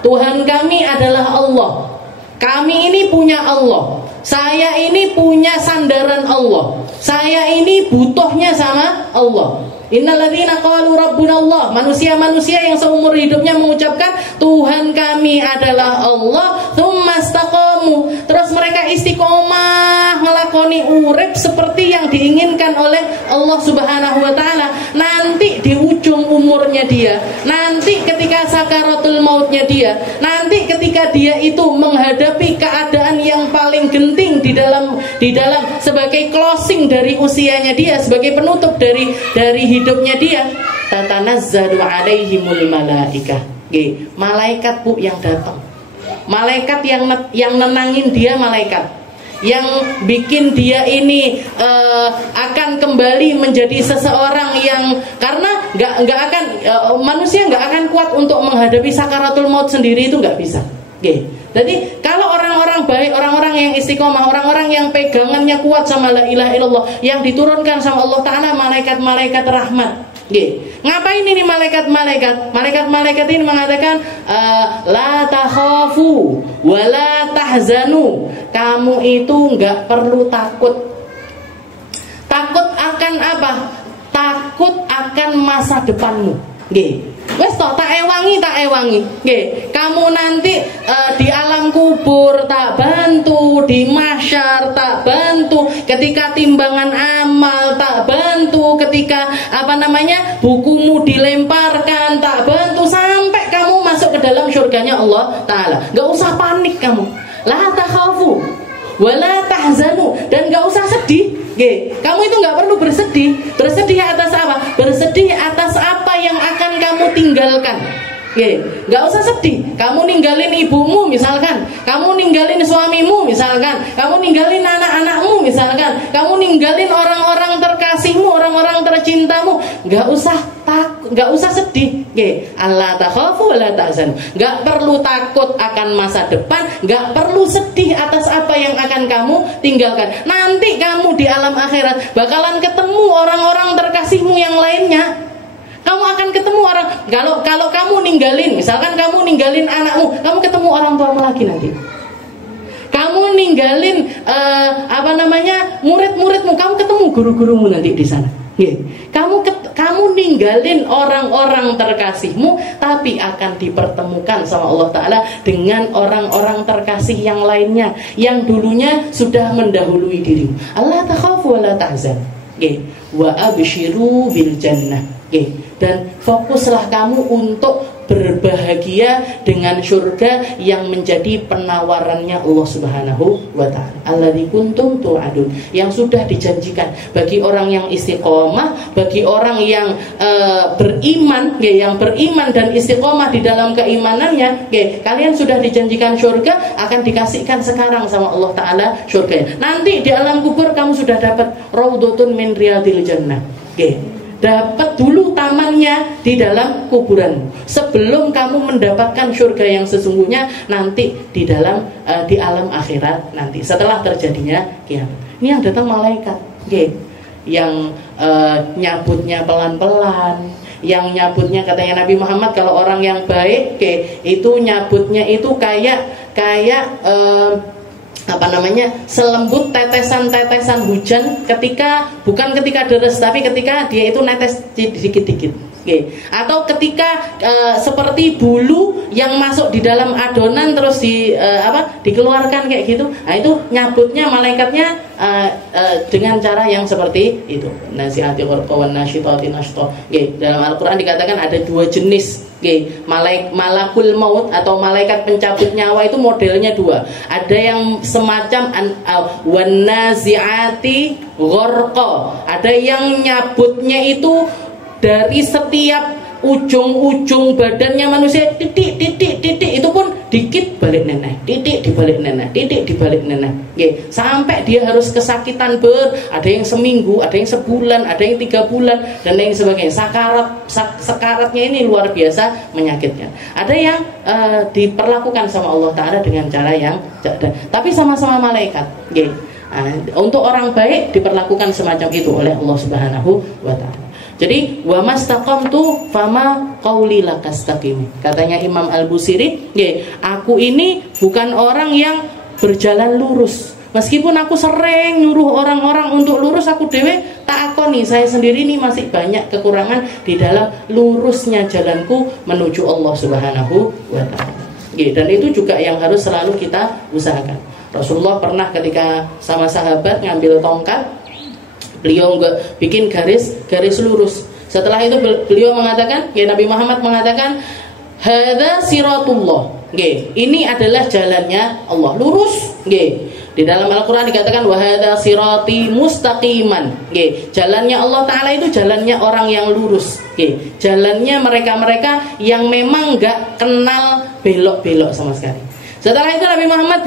Tuhan kami adalah Allah, kami ini punya Allah, saya ini punya sandaran Allah, saya ini butuhnya sama Allah. Innalladzina qalu rabbuna Allah, manusia-manusia yang seumur hidupnya mengucapkan Tuhan kami adalah Allah, tsumma istaqamu, terus mereka istiqomah ngelakoni nglakoni urip seperti yang diinginkan oleh Allah Subhanahu wa taala, nanti di ujung umurnya dia, nanti ketika sakaratul mautnya dia, nanti ketika dia itu menghadapi keadaan yang paling genting di dalam sebagai closing dari usianya dia, sebagai penutup dari hidupnya dia, tatanazzalu alaihimul malaikah. Malaikat Bu yang datang. Malaikat yang nenangin dia, malaikat yang bikin dia ini akan kembali menjadi seseorang yang, karena nggak akan manusia nggak akan kuat untuk menghadapi sakaratul maut sendiri, itu nggak bisa. Jadi kalau orang-orang baik, orang-orang yang istiqomah, orang-orang yang pegangannya kuat sama la ilaha illallah, yang diturunkan sama Allah Ta'ala malaikat-malaikat rahmat. Ngapain ini malaikat-malaikat? Malaikat-malaikat ini mengatakan la takhafu wa la tahzanu. Kamu itu enggak perlu takut. Takut akan apa? Takut akan masa depanmu. Wes toh tak ewangi. Kamu nanti di alam kubur tak bantu, di mahsyar tak bantu, ketika timbangan amal tak bantu, ketika bukumu dilemparkan tak bantu, sampai kamu masuk ke dalam surganya Allah Ta'ala. Gak usah panik kamu. La takhafu wala tahzanu, dan gak usah sedih. Kamu itu gak perlu bersedih. Bersedih atas apa? Bersedih atas apa yang akan kamu tinggalkan. Gak usah sedih. Kamu ninggalin ibumu misalkan, kamu ninggalin suamimu misalkan, kamu ninggalin anak-anakmu misalkan, kamu ninggalin orang-orang terkasihmu, orang-orang tercintamu. Gak usah takut, gak usah sedih. Allah takhafu wala tahzanu. Gak perlu takut akan masa depan, gak perlu sedih atas apa yang akan kamu tinggalkan. Nanti kamu di alam akhirat bakalan ketemu orang-orang terkasihmu yang lainnya. Kamu akan ketemu orang, kalau kamu ninggalin, misalkan kamu ninggalin anakmu, kamu ketemu orang tuamu lagi nanti. Kamu ninggalin murid-muridmu, kamu ketemu guru-gurumu nanti di sana. Kamu ninggalin orang-orang terkasihmu, tapi akan dipertemukan sama Allah Ta'ala dengan orang-orang terkasih yang lainnya, yang dulunya sudah mendahului dirimu. Allah takhafu wa la tahzan. Wa abshiru bil jannah. Dan fokuslah kamu untuk berbahagia dengan surga yang menjadi penawarannya Allah Subhanahu wa Ta'ala. Alladzi kuntum tu'adun, yang sudah dijanjikan bagi orang yang istiqomah, bagi orang yang beriman, yang beriman dan istiqomah di dalam keimanannya. Kalian sudah dijanjikan surga, akan dikasihkan sekarang sama Allah Ta'ala surga. Nanti di alam kubur kamu sudah dapat raudhatun min riyadil jannah. Dapat dulu tamannya di dalam kuburan sebelum kamu mendapatkan surga yang sesungguhnya nanti di alam akhirat nanti, setelah terjadinya kiamat. Ini yang datang malaikat, yang nyabutnya pelan-pelan, yang nyabutnya, katanya Nabi Muhammad, kalau orang yang baik itu nyabutnya itu kayak selembut tetesan-tetesan hujan bukan ketika deres, tapi ketika dia itu netes dikit-dikit. Atau ketika seperti bulu yang masuk di dalam adonan terus dikeluarkan kayak gitu. Nah, itu nyabutnya malaikatnya dengan cara yang seperti itu. Nasihati gharqa wan nasyitati nashta. Dalam Al-Qur'an dikatakan ada dua jenis. Malakul maut atau malaikat pencabut nyawa itu modelnya dua. Ada yang semacam wan naziati gharqa. Ada yang nyabutnya itu dari setiap ujung-ujung badannya manusia, titik itu pun dikit balik nenek, titik dibalik nenek, titik dibalik nenek. Sampai dia harus kesakitan ada yang seminggu, ada yang sebulan, ada yang 3 bulan dan lain sebagainya. Sekaratnya ini luar biasa menyakitkan. Ada yang diperlakukan sama Allah Ta'ala dengan cara yang tapi sama-sama malaikat. Untuk orang baik diperlakukan semacam itu oleh Allah Subhanahu wa Ta'ala. Jadi wa mastaqamtu fama qauli lakastaqim. Katanya Imam Al-Busiri, aku ini bukan orang yang berjalan lurus. Meskipun aku sering nyuruh orang-orang untuk lurus, aku dewe tak akoni, saya sendiri ini masih banyak kekurangan di dalam lurusnya jalanku menuju Allah Subhanahu wa Ta'ala. Dan itu juga yang harus selalu kita usahakan. Rasulullah pernah ketika sama sahabat ngambil tongkat, beliau nggak bikin garis lurus. Setelah itu beliau mengatakan, Nabi Muhammad mengatakan, hadza siratullah. Ini adalah jalannya Allah, lurus. Di dalam Al-Quran dikatakan wa hadza sirati mustaqiman. Jalannya Allah Ta'ala itu jalannya orang yang lurus. Jalannya mereka-mereka yang memang nggak kenal belok-belok sama sekali. Setelah itu Nabi Muhammad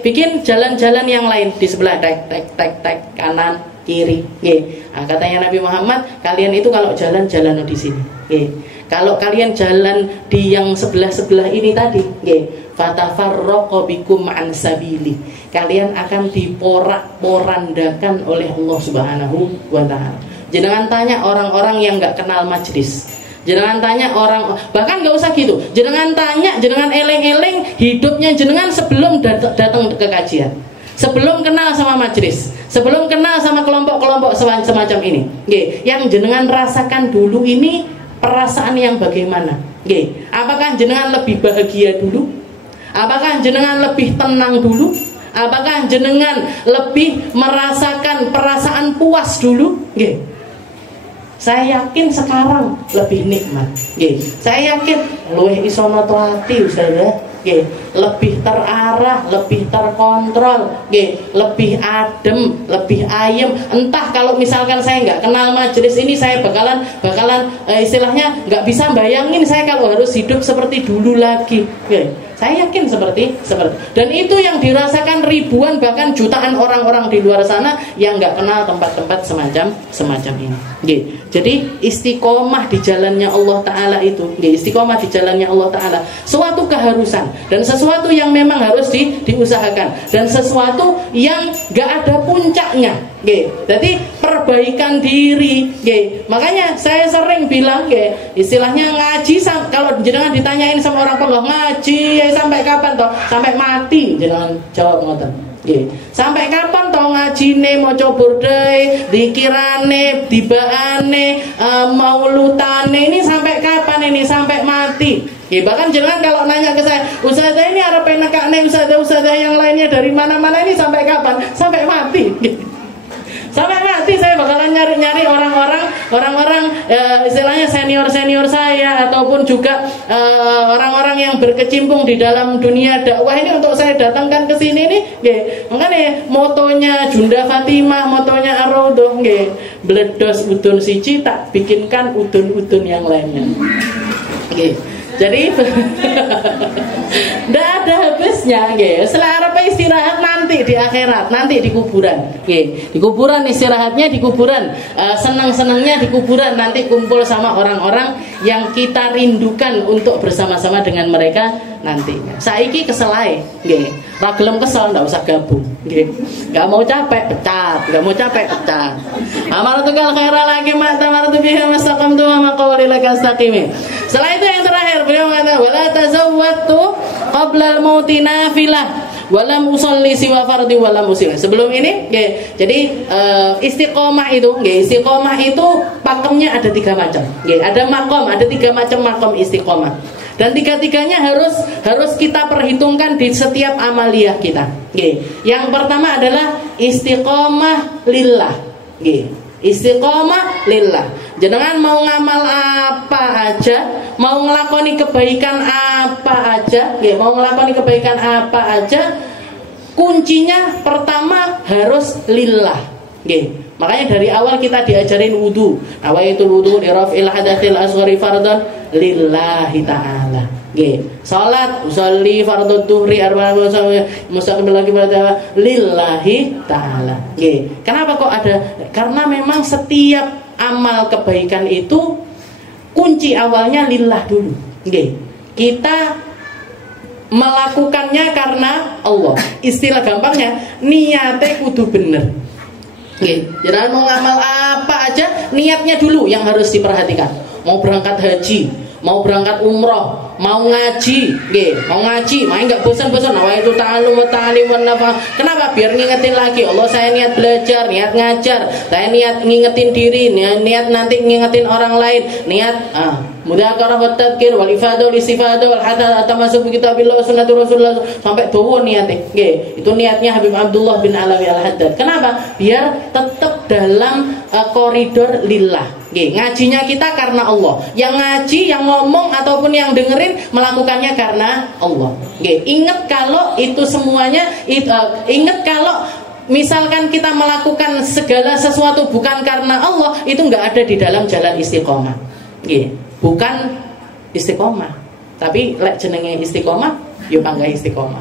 bikin jalan-jalan yang lain di sebelah, tek kanan kiri. Nah, katanya Nabi Muhammad, kalian itu kalau jalan di sini. Kalau kalian jalan di yang sebelah ini tadi, fatafarraqu bikum an sabili. Kalian akan diporak-porandakan oleh Allah Subhanahu wa taala. Jangan tanya orang-orang yang enggak kenal majlis. Jangan tanya orang, bahkan enggak usah gitu. Jangan tanya, jangan eleng-eleng hidupnya jenengan sebelum datang ke kajian. Sebelum kenal sama majlis, sebelum kenal sama kelompok-kelompok semacam ini. Yang jenengan rasakan dulu ini perasaan yang bagaimana? Apakah jenengan lebih bahagia dulu? Apakah jenengan lebih tenang dulu? Apakah jenengan lebih merasakan perasaan puas dulu? Saya yakin sekarang lebih nikmat. Saya yakin luwih iso noto ati Ustaz. Lebih terarah, lebih terkontrol, lebih adem, lebih ayem. Entah kalau misalkan saya nggak kenal majelis ini, saya bakalan istilahnya nggak bisa bayangin saya kalau harus hidup seperti dulu lagi. Saya yakin seperti dan itu yang dirasakan ribuan bahkan jutaan orang-orang di luar sana yang nggak kenal tempat-tempat semacam ini. Jadi istiqomah di jalannya Allah Ta'ala itu, istiqomah di jalannya Allah Ta'ala suatu keharusan dan sesuatu yang memang harus diusahakan dan sesuatu yang nggak ada puncaknya. Jadi perbaikan diri. Makanya saya sering bilang, istilahnya ngaji, kalau jangan ditanyain sama orang pondok ngaji sampai kapan toh? Sampai mati jangan jawab ngoten. Sampai kapan toh ngajine, maca burdai, zikirane, tibaane, maulutane ini sampai kapan ini? Sampai mati. Bahkan jangan kalau nanya ke saya, ustazah ini arep nekakne ustazah yang lainnya dari mana-mana ini sampai kapan? Sampai mati. Sampai mati saya bakalan nyari-nyari orang-orang istilahnya senior saya ataupun juga orang-orang yang berkecimpung di dalam dunia dakwah ini untuk saya datangkan ke sini nih. Makanya motonya Junda Fatimah, motonya Ar-Raudhah, bledos udun siji tak bikinkan udun-udun yang lainnya. Jadi tidak ada habisnya. Setelah istirahat nanti di akhirat, nanti di kuburan. Di kuburan istirahatnya, di kuburan senang-senangnya di kuburan. Nanti kumpul sama orang-orang yang kita rindukan untuk bersama-sama dengan mereka nantinya. Saiki keselai, ragelem kesel ndak usah gabung. Gak mau capek pecat, gak mau capek pecat. Amaratukal khaira lagi mata maratu biha mastaqamtu wa maqawli lakastaqimi. Setelah itu yang terakhir beliau mengatakan wala tazawwatu qabla al-mauti nafilah walam usolli siwa fardhi walam usil. Sebelum ini, jadi istiqomah itu, istiqomah itu pakemnya ada 3 macam. Ada makom, ada 3 macam makom istiqomah. Dan 3-tiganya harus kita perhitungkan di setiap amaliyah kita. Yang pertama adalah istiqomah lillah. Istiqomah lillah. Jangan mau ngamal apa aja, mau ngelakoni kebaikan apa aja, mau ngelakoni kebaikan apa aja, kuncinya pertama harus lillah. Makanya dari awal kita diajarin wudu. Awaitul wudu li raf'il hadatsil asghari fardhan lillahi ta'ala. Salat usolli fardhu dhuhri arba'an mustaqbil lagi pada lillahi ta'ala. Kenapa kok ada? Karena memang setiap amal kebaikan itu kunci awalnya lillah dulu. Kita melakukannya karena Allah. Istilah gampangnya niatnya kudu bener. Jangan mau ngamal apa aja, niatnya dulu yang harus diperhatikan. Mau berangkat haji, mau berangkat umroh, mau ngaji, mau ngaji, main nggak bosan-bosan. Wah itu ta'alum wa ta'alim wa nafa. Kenapa? Biar ngingetin lagi. Allah, saya niat belajar, niat ngajar, saya niat ngingetin diri, niat nanti ngingetin orang lain, niat Mudzakarah wa tadhkir wal ifadah wal istifadah wal hatta tamasuk bi kitabillah wa sunnatur rasulullah sampai dawa niate. Nggih, itu niatnya Habib Abdullah bin Alawi Al-Haddad. Kenapa? Biar tetap dalam koridor lillah. Nggih, ngajinya kita karena Allah. Yang ngaji, yang ngomong ataupun yang dengerin melakukannya karena Allah. Nggih, ingat kalau itu semuanya ingat kalau misalkan kita melakukan segala sesuatu bukan karena Allah, itu enggak ada di dalam jalan istiqomah. Nggih. Bukan istiqomah, tapi lek jenenge istiqomah, yo bangga istiqomah.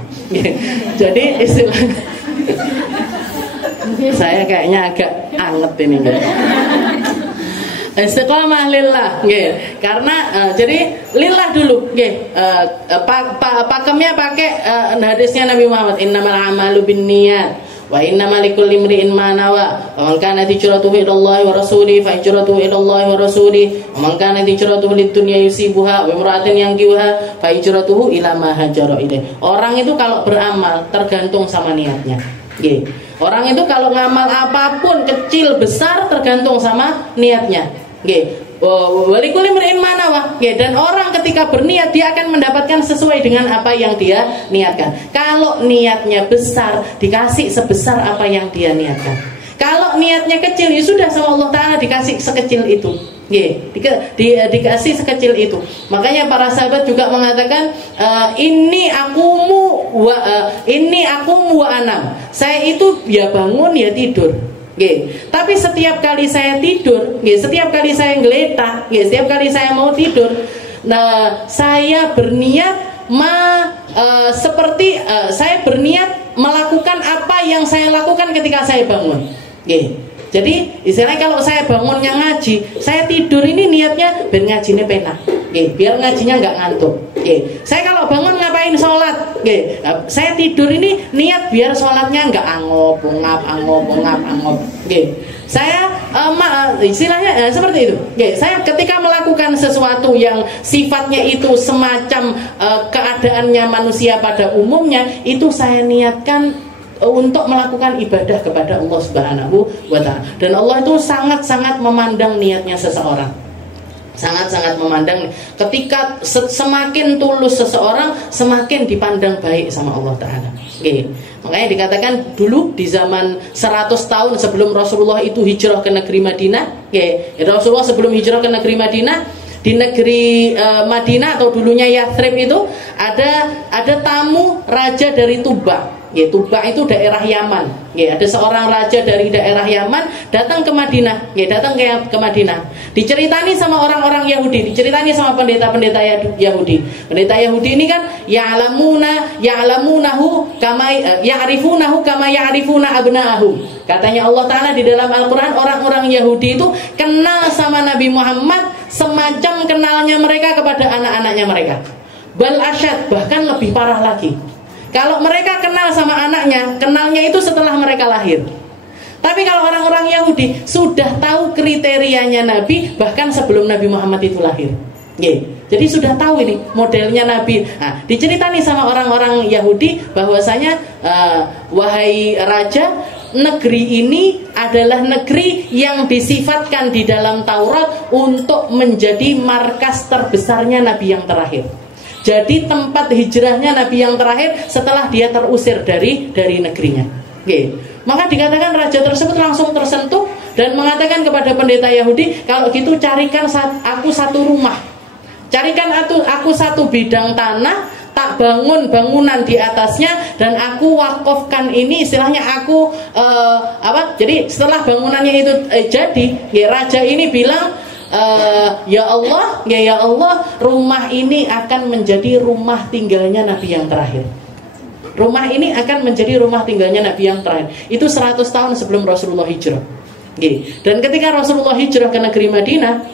Jadi istilah saya kayaknya agak anget ini. Istiqomah lillah, karena jadi lillah dulu, pakemnya pakai hadisnya Nabi Muhammad, innamal a'malu binniyat. Wa innamal likulli imri'in ma nawa. Wa man kanat hijratuhu ila Allah wa rasulihi fa hijratuhu ila Allah wa rasulihi. Wa man kanat hijratuhu lid-dunya yusibuha wa imra'atin yankihuha fa hijratuhu ila ma hajara ilaih. Orang itu kalau beramal tergantung sama niatnya. Nggih. Orang itu kalau ngamal apapun kecil besar tergantung sama niatnya. Nggih. Walikul imri'in ma nawa. Dan orang ketika berniat dia akan mendapatkan sesuai dengan apa yang dia niatkan. Kalau niatnya besar dikasih sebesar apa yang dia niatkan. Kalau niatnya kecil ya sudah sama Allah Ta'ala dikasih sekecil itu. Dikasih sekecil itu. Makanya para sahabat juga mengatakan ini akumu wa anam. Saya itu ya bangun ya tidur. Tapi setiap kali saya tidur, setiap kali saya ngeletak, setiap kali saya mau tidur, nah saya berniat saya berniat melakukan apa yang saya lakukan ketika saya bangun. Jadi istilahnya kalau saya bangunnya ngaji, saya tidur ini niatnya biar ngajinya penak, biar ngajinya nggak ngantuk. Saya kalau bangun ngapain sholat, saya tidur ini niat biar sholatnya nggak angop. Saya istilahnya seperti itu. Saya ketika melakukan sesuatu yang sifatnya itu semacam keadaannya manusia pada umumnya, itu saya niatkan untuk melakukan ibadah kepada Allah Subhanahu wa Ta'ala. Dan Allah itu sangat-sangat memandang niatnya seseorang. Sangat-sangat memandang. Ketika semakin tulus seseorang, semakin dipandang baik sama Allah Ta'ala. Makanya dikatakan dulu di zaman 100 tahun sebelum Rasulullah itu hijrah ke negeri Madinah, Rasulullah sebelum hijrah ke negeri Madinah, di negeri Madinah atau dulunya Yathrib itu ada tamu raja dari Tuba. Tuba itu daerah Yaman. Ada seorang raja dari daerah Yaman datang ke Madinah. Datang ke Madinah. Diceritani sama orang-orang Yahudi, diceritani sama pendeta-pendeta Yahudi. Pendeta Yahudi ini kan ya'lamunahu kama ya'rifunahu kama ya'rifuna abna'ahu. Katanya Allah Ta'ala di dalam Al-Quran, orang-orang Yahudi itu kenal sama Nabi Muhammad semacam kenalnya mereka kepada anak-anaknya mereka. Bal asyad, bahkan lebih parah lagi. Kalau mereka kenal sama anaknya, kenalnya itu setelah mereka lahir. Tapi kalau orang-orang Yahudi sudah tahu kriterianya Nabi bahkan sebelum Nabi Muhammad itu lahir. Jadi sudah tahu ini modelnya Nabi. Nah, diceritani sama orang-orang Yahudi bahwasanya wahai raja, negeri ini adalah negeri yang disifatkan di dalam Taurat untuk menjadi markas terbesarnya Nabi yang terakhir. Jadi tempat hijrahnya Nabi yang terakhir setelah dia terusir dari negerinya. Maka dikatakan raja tersebut langsung tersentuh dan mengatakan kepada pendeta Yahudi, kalau gitu carikan aku satu rumah, carikan aku satu bidang tanah, tak bangun bangunan di atasnya dan aku wakafkan ini, istilahnya aku jadi setelah bangunannya itu jadi, raja ini bilang, ya Allah, rumah ini akan menjadi rumah tinggalnya Nabi yang terakhir. Rumah ini akan menjadi rumah tinggalnya Nabi yang terakhir. Itu 100 tahun sebelum Rasulullah hijrah. Dan ketika Rasulullah hijrah ke negeri Madinah,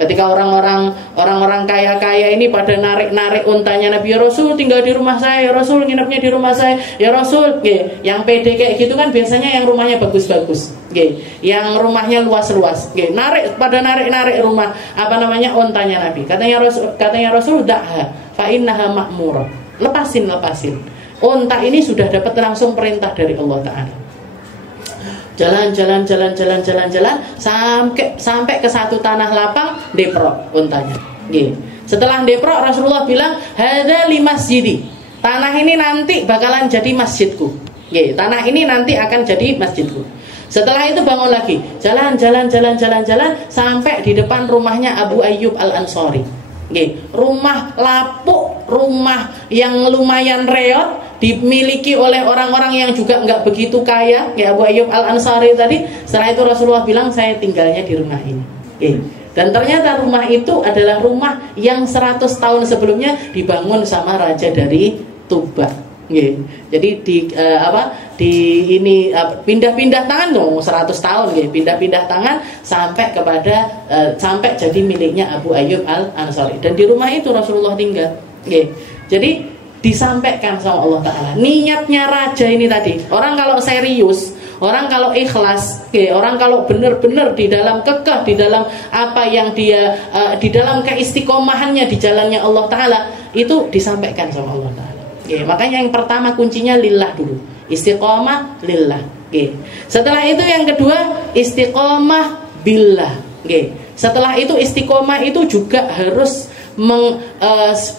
ketika orang-orang kaya-kaya ini pada narik-narik untanya Nabi, ya Rasul tinggal di rumah saya, ya Rasul nginepnya di rumah saya, ya Rasul. Yang pede kayak gitu kan biasanya yang rumahnya bagus-bagus, yang rumahnya luas-luas, narik rumah untanya Nabi. Katanya Rasul da'ha fa innaha ma'murah. Lepasin. Unta ini sudah dapat langsung perintah dari Allah Ta'ala. Jalan sampai ke satu tanah lapang, deprok untanya. Nggih. Setelah deprok Rasulullah bilang, "Hadza li masjidi." Tanah ini nanti bakalan jadi masjidku. Nggih, tanah ini nanti akan jadi masjidku. Setelah itu bangun lagi, jalan sampai di depan rumahnya Abu Ayyub Al-Ansari. Nggih, rumah lapuk, rumah yang lumayan reot, dimiliki oleh orang-orang yang juga nggak begitu kaya. Ya, Abu Ayyub Al-Ansari tadi. Setelah itu Rasulullah bilang, "Saya tinggalnya di rumah ini." Nggih. Dan ternyata rumah itu adalah rumah yang 100 tahun sebelumnya dibangun sama raja dari Tuba. Nggih. Jadi pindah-pindah tangan dong 100 tahun nggih, pindah-pindah tangan sampai kepada sampai jadi miliknya Abu Ayyub Al-Ansari. Dan di rumah itu Rasulullah tinggal. Nggih. Jadi disampaikan sama Allah Ta'ala niatnya raja ini tadi. Orang kalau serius, orang kalau ikhlas, orang kalau benar-benar di dalam kekeh, di dalam apa yang dia di dalam keistiqomahannya di jalannya Allah Ta'ala, itu disampaikan sama Allah Ta'ala. Makanya yang pertama kuncinya lillah dulu, istiqomah lillah. Setelah itu yang kedua istiqomah billah. Setelah itu istiqomah itu juga harus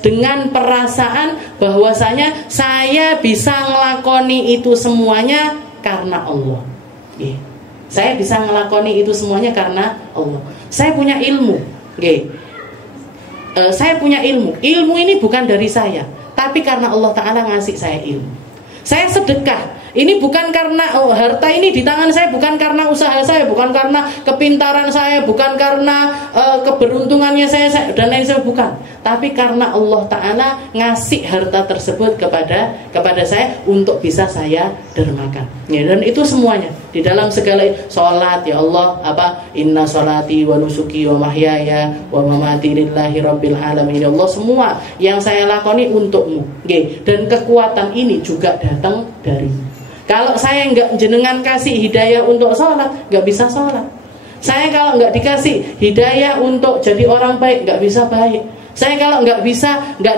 dengan perasaan bahwasanya saya bisa ngelakoni itu semuanya karena Allah. Saya bisa ngelakoni itu semuanya karena Allah. Saya punya ilmu. Saya punya ilmu. Ilmu ini bukan dari saya, tapi karena Allah Ta'ala ngasih saya ilmu. Saya sedekah. Ini bukan karena harta ini di tangan saya, bukan karena usaha saya, bukan karena kepintaran saya, bukan karena keberuntungannya saya dan lain sebagainya, bukan. Tapi karena Allah Ta'ala ngasih harta tersebut kepada saya untuk bisa saya dermakan. Dan itu semuanya di dalam segala sholat, ya Allah, inna sholati wa nusuki wa mahyaya wa mamati lillahi rabbil alamin. Ya Allah, semua yang saya lakoni untukmu. Dan kekuatan ini juga datang dari. Kalau saya nggak jenengan kasih hidayah untuk sholat, nggak bisa sholat. Saya kalau nggak dikasih hidayah untuk jadi orang baik, nggak bisa baik. Saya kalau nggak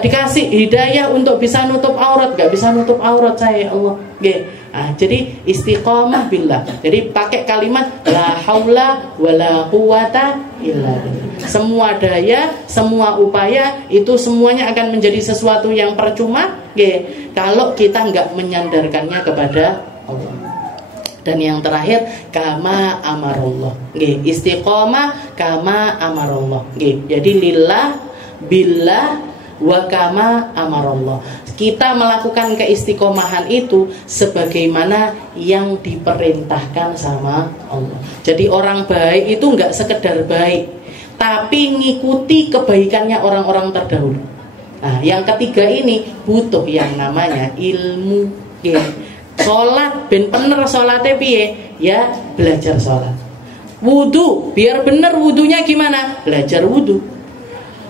dikasih hidayah untuk bisa nutup aurat, nggak bisa nutup aurat saya, ya Allah. Jadi istiqomah billah. Jadi pakai kalimat la haula wala quwata illa billah. Semua daya, semua upaya itu semuanya akan menjadi sesuatu yang percuma kalau kita nggak menyandarkannya kepada Allah. Dan yang terakhir kama amarullah. Istiqomah kama amarullah. Jadi lillah billah wa kama amarullah. Kita melakukan keistiqomahan itu sebagaimana yang diperintahkan sama Allah. Jadi orang baik itu nggak sekedar baik, tapi ngikuti kebaikannya orang-orang terdahulu. Nah, yang ketiga ini butuh yang namanya ilmu. Sholat ben bener sholatnya piye? Ya belajar sholat. Wudu biar bener wudunya gimana? Belajar wudu.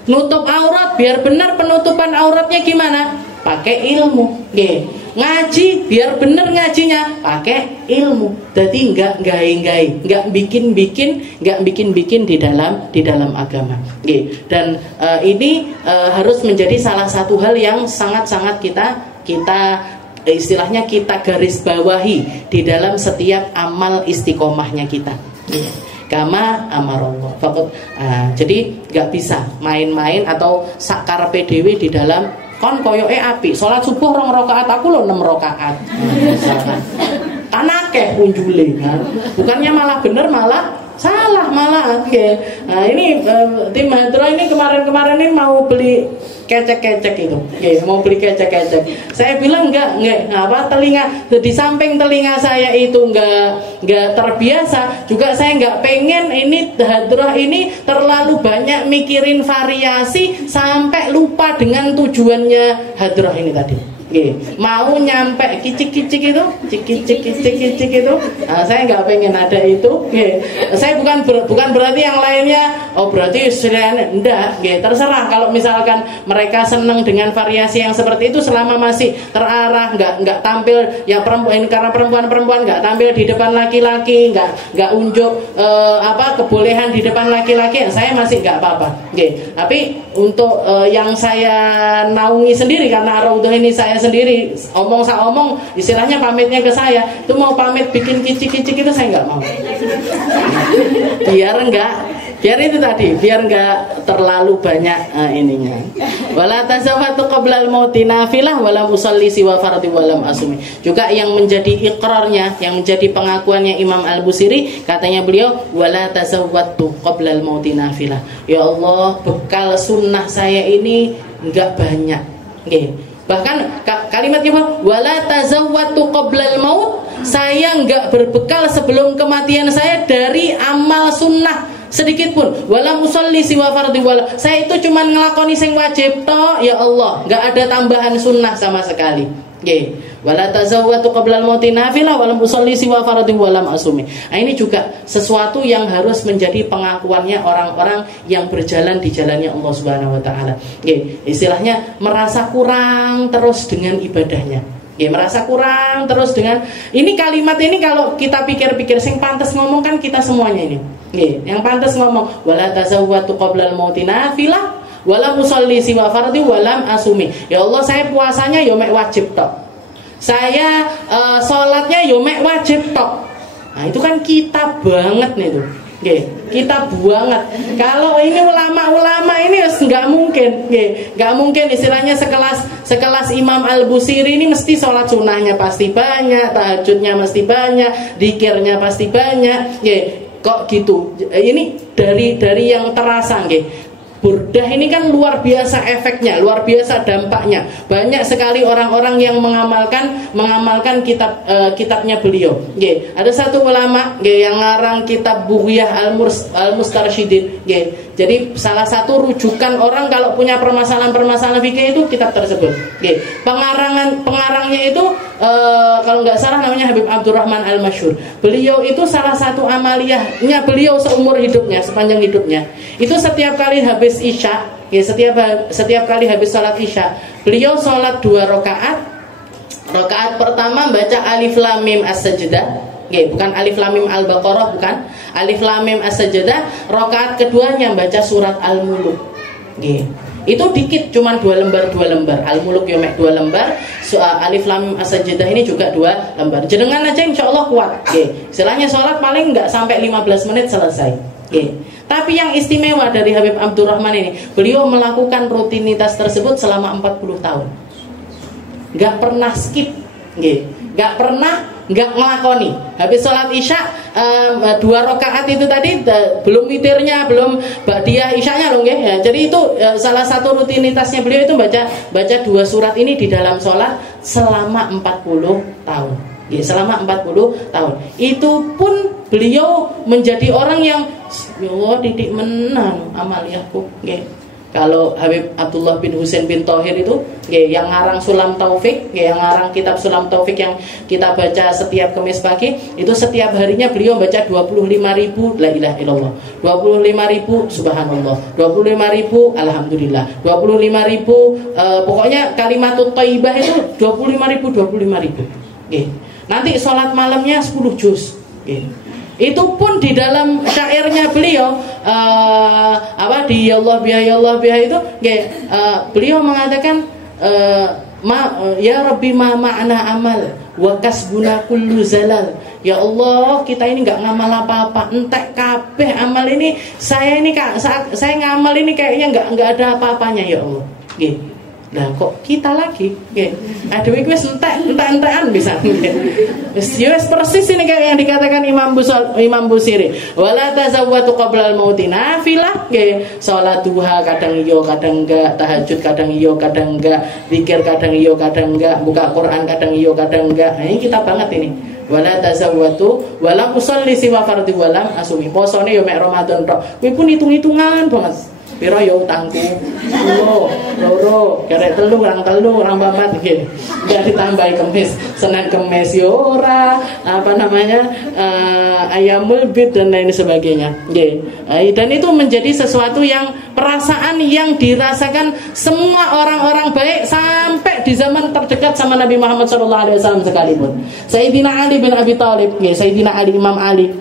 Nutup aurat biar benar penutupan auratnya gimana? Pakai ilmu. Ngaji biar benar ngajinya, pakai ilmu. Jadi nggak bikin di dalam agama. Dan ini harus menjadi salah satu hal yang sangat-sangat kita istilahnya kita garis bawahi di dalam setiap amal istiqomahnya kita. Kama amarallah. Jadi nggak bisa main-main atau sakar PDW di dalam kon koyoke api. Salat subuh 2 rakaat, aku lho 6 rakaat. Kan akeh punjule kan. Bukannya malah bener, malah salah malah. Nah, ini tim Hadra ini kemarin ini mau beli kecek-kecek itu. Mau beli kecek-kecek. Saya bilang enggak, telinga di samping telinga saya itu enggak terbiasa, juga saya enggak pengen ini Hadrah ini terlalu banyak mikirin variasi sampai lupa dengan tujuannya Hadrah ini tadi. Mau nyampe kicik-kicik itu, kicik-kicik itu, saya nggak pengen ada itu. Saya bukan berarti yang lainnya, berarti istilahnya enggak. Terserah kalau misalkan mereka senang dengan variasi yang seperti itu selama masih terarah, nggak tampil ya perempuan, karena perempuan nggak tampil di depan laki-laki, nggak unjuk kebolehan di depan laki-laki, saya masih nggak apa-apa. Tapi untuk yang saya naungi sendiri karena Ar-Raudhah ini saya saya sendiri omong istilahnya pamitnya ke saya itu mau pamit bikin kicik-kicik itu saya nggak mau. Biar itu tadi, biar nggak terlalu banyak ininya. Wala tazawwatu qabla al-mauti nafilah wala musalli siwa fardhi walam asumi. Juga yang menjadi iqrarnya, yang menjadi pengakuannya Imam Al-Busiri, katanya beliau wala tazawwatu qabla al-mauti nafilah. Ya Allah, bekal sunnah saya ini enggak banyak. Okay. Bahkan kalimatnya wala tazawwatu qabla al-maut, saya enggak berbekal sebelum kematian saya dari amal sunnah sedikit pun. Wala musalli siwa fardhi wala, saya itu cuman ngelakoni sing wajib toh ya Allah, enggak ada tambahan sunnah sama sekali. Nggih. Wala tazawwatu qabla al-mauti nafilah wala musalli siwa fardhi wala ma'sumi. Nah, ini juga sesuatu yang harus menjadi pengakuannya orang-orang yang berjalan di jalannya Allah Subhanahu wa taala. Nggih, istilahnya merasa kurang terus dengan ibadahnya. Ya, merasa kurang terus dengan ini kalimat ini kalau kita pikir-pikir sing pantas ngomong kan kita semuanya ini. Nggih, yang pantas ngomong wala tazawwatu qabla al-mauti nafilah wala musalli siwa fardhi walam asumi. Ya Allah, saya puasanya yo mek wajib tok. Saya salatnya yo mek wajib tok. Nah, itu kan kita banget nih tuh. Nggih, kita banget. Kalau ini ulama-ulama ini nggak mungkin, nggak mungkin istilahnya sekelas Imam Al-Busiri ini mesti sholat sunnahnya pasti banyak, tahajudnya mesti banyak, dzikirnya pasti banyak. Nggih, kok gitu? Ini dari yang terasa, nggih. Burdah ini kan luar biasa efeknya, luar biasa dampaknya. Banyak sekali orang-orang yang mengamalkan kitabnya beliau. Nggih, ada satu ulama nggih yang ngarang kitab Bughyah Al-Mustarsyidin. Nggih. Jadi salah satu rujukan orang kalau punya permasalahan-permasalahan fikih itu kitab tersebut. Nggih. Pengarangnya itu kalau nggak salah namanya Habib Abdurrahman Al-Masyhur. Beliau itu salah satu amaliyahnya beliau seumur hidupnya, sepanjang hidupnya. Itu setiap kali habis Isya, ya, setiap kali habis sholat Isya, beliau sholat 2 rakaat. Rakaat pertama baca Alif Lam Mim As-Sajdah. Bukan Alif Lam Mim Al-Baqarah, bukan. Alif Lam Mim As-Sajdah. Rakaat keduanya baca surat Al-Muluk. Itu dikit, cuman 2 lembar. Al-Muluk yomek 2 lembar. Alif Lam Mim As-Sajdah ini juga 2 lembar. Jenengan aja insya Allah kuat. Istilahnya sholat paling nggak sampai 15 menit selesai. Tapi yang istimewa dari Habib Abdurrahman ini, beliau melakukan rutinitas tersebut selama 40 tahun. Nggak pernah skip, nggak pernah nggak ngelakoni. Habis sholat Isya 2 rakaat itu tadi belum witirnya, belum ba'diyah Isyanya loh, ya. Jadi itu salah satu rutinitasnya beliau itu baca 2 surat ini di dalam sholat selama 40 tahun. Selama 40 tahun. Itu pun beliau menjadi orang yang didik menang amaliyahku. Kalau Habib Abdullah bin Husain bin Thohir itu yang ngarang Sulam Taufik, yang ngarang kitab Sulam Taufik yang kita baca setiap Kamis pagi, itu setiap harinya beliau baca 25.000 la ilaha illallah, 25.000 subhanallah, 25.000 alhamdulillah, 25.000 pokoknya kalimatut thayyibah itu 25.000. Nanti sholat malamnya 10 juz. Itu pun di dalam syairnya beliau di Ya Allah biha itu beliau mengatakan ya Rabbi ma ma'na amal wa kasbuna kullu zalal. Ya Allah, kita ini nggak ngamal apa-apa, entek kabeh amal ini. Saya ngamal ini kayaknya nggak ada apa-apanya ya Allah. Nah kok kita lagi ada wis entek-entekan bisa. Wis persis ini kayak yang dikatakan Imam Busiri. Wala tazawwatu qabla al-mauti nafilah. Salat duha kadang iya kadang enggak, tahajud kadang iya kadang enggak, zikir kadang iya kadang enggak, buka Quran kadang iya kadang enggak. Nah, ini kita banget ini. Wala tazawwatu wala usalli siwa fardhi walam asumi. Posone yo mek Ramadan tok. Kuwi pun hitung-hitungan banget. Piro ya utangku? 10, loro, kerek 3, kurang 3, kurang 4 nggih. Enggak ditambahi Kamis, Senin Kamis yo ora, ayamul bid dan lain sebagainya. Nggih. Dan itu menjadi sesuatu yang perasaan yang dirasakan semua orang-orang baik sampai di zaman terdekat sama Nabi Muhammad SAW sekalipun. Sayyidina Ali bin Abi Thalib, Sayyidina Ali Imam Ali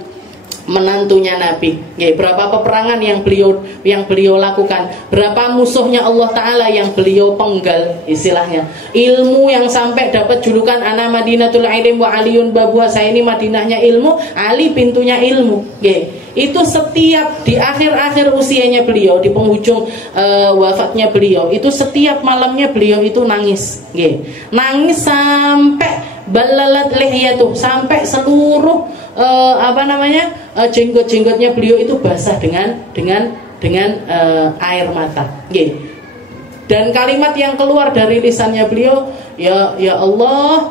menantunya Nabi. Berapa peperangan yang beliau lakukan, berapa musuhnya Allah Ta'ala yang beliau penggal istilahnya. Ilmu yang sampai dapat julukan ana Madinatul Ilm wa Aliun babuha, saya ini Madinahnya ilmu, Ali pintunya ilmu. Itu setiap di akhir-akhir usianya beliau, di penghujung wafatnya beliau, itu setiap malamnya beliau itu nangis. Nangis sampai balalat lihiyatuh, sampai seluruh jenggot-jenggotnya beliau itu basah dengan air mata. Dan kalimat yang keluar dari lisannya beliau, ya Allah,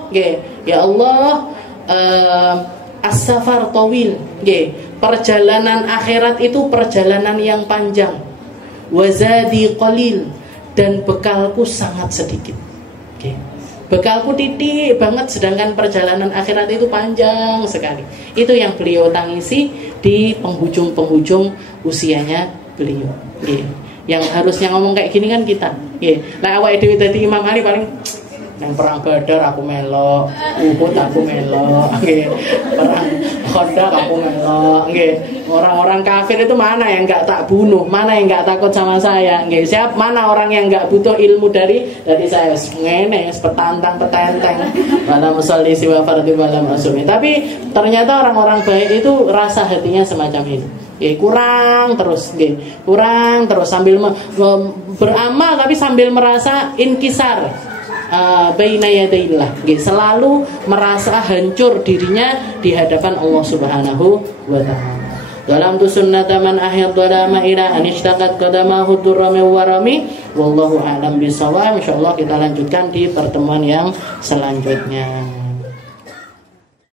ya Allah, as-safar tawil, perjalanan akhirat itu perjalanan yang panjang, wazadi qalil, dan bekalku sangat sedikit. Bekalku titik banget, sedangkan perjalanan akhirat itu panjang sekali. Itu yang beliau tangisi di penghujung usianya beliau. Yang harusnya ngomong kayak gini kan kita. Lah awake dhewe dadi Imam Ali paling yang perang Badar aku melok, Uhud aku melok, perang Khandaq aku melok, orang-orang kafir itu mana yang nggak tak bunuh, mana yang nggak takut sama saya, mana orang yang nggak butuh ilmu dari saya, ngene petantang, malah musolli siwa fardhi wala masumi. Tapi ternyata orang-orang baik itu rasa hatinya semacam itu. Kurang terus sambil beramal tapi sambil merasa inkisar baina yadaillah, selalu merasa hancur dirinya di hadapan Allah Subhanahu wa taala. Dalam tu sunnata man ahyad dhalama ila an ishtaqat qadamahu durrami warami, wallahu a'lam bisawab. Insyaallah kita lanjutkan di pertemuan yang selanjutnya.